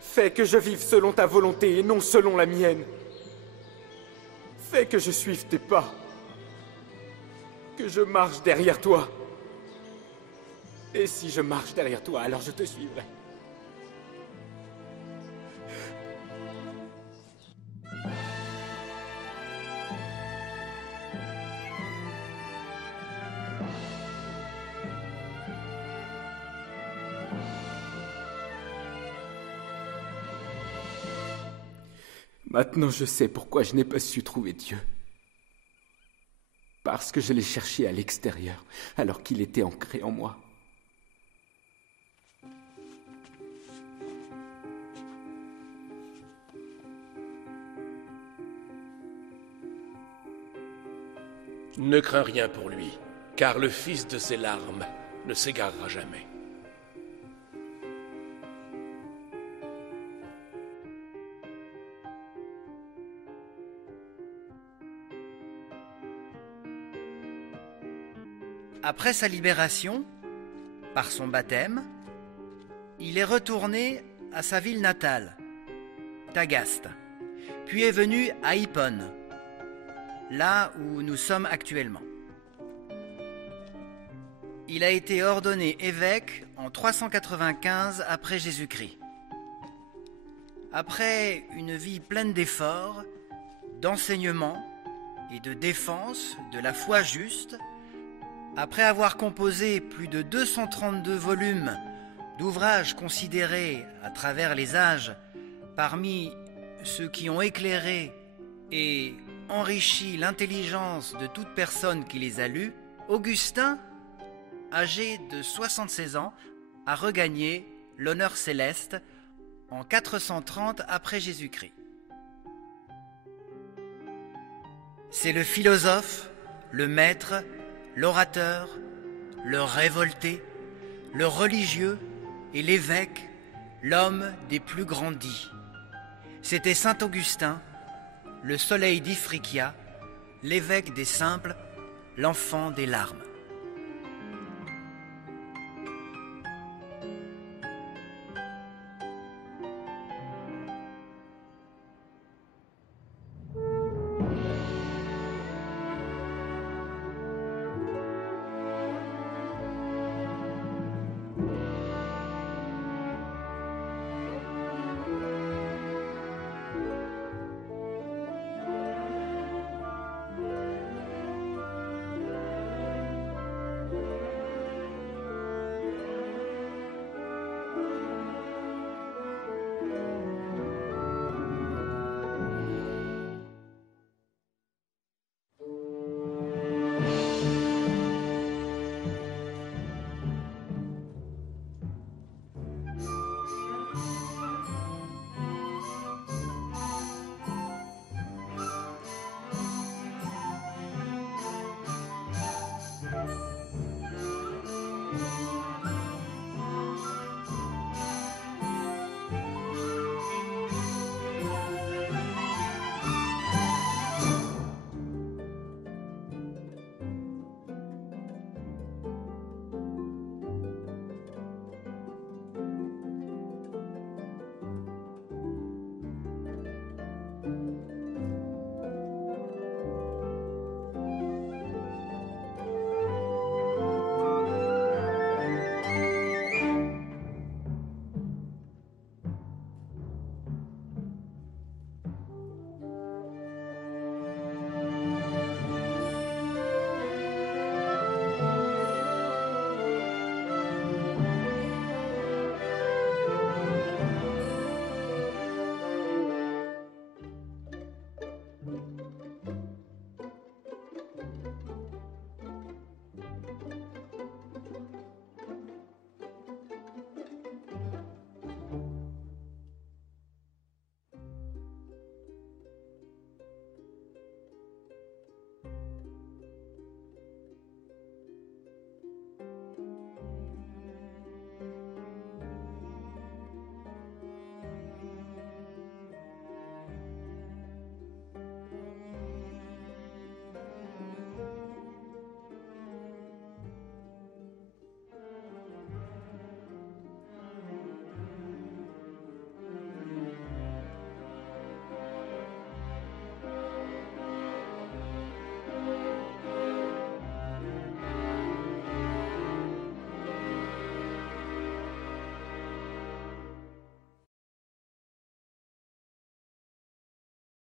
Fais que je vive selon ta volonté et non selon la mienne. Fais que je suive tes pas. Que je marche derrière toi. Et si je marche derrière toi, alors je te suivrai. Maintenant, je sais pourquoi je n'ai pas su trouver Dieu. Parce que je l'ai cherché à l'extérieur, alors qu'il était ancré en moi. Ne crains rien pour lui, car le fils de ses larmes ne s'égarera jamais. Après sa libération, par son baptême, il est retourné à sa ville natale, Tagaste, puis est venu à Hippone, là où nous sommes actuellement. Il a été ordonné évêque en 395 après Jésus-Christ. Après une vie pleine d'efforts, d'enseignement et de défense de la foi juste, après avoir composé plus de 232 volumes d'ouvrages considérés à travers les âges parmi ceux qui ont éclairé et enrichi l'intelligence de toute personne qui les a lus, Augustin, âgé de 76 ans, a regagné l'honneur céleste en 430 après Jésus-Christ. C'est le philosophe, le maître, l'orateur, le révolté, le religieux et l'évêque, l'homme des plus grandis. C'était saint Augustin, le soleil d'Ifriqiya, l'évêque des simples, l'enfant des larmes.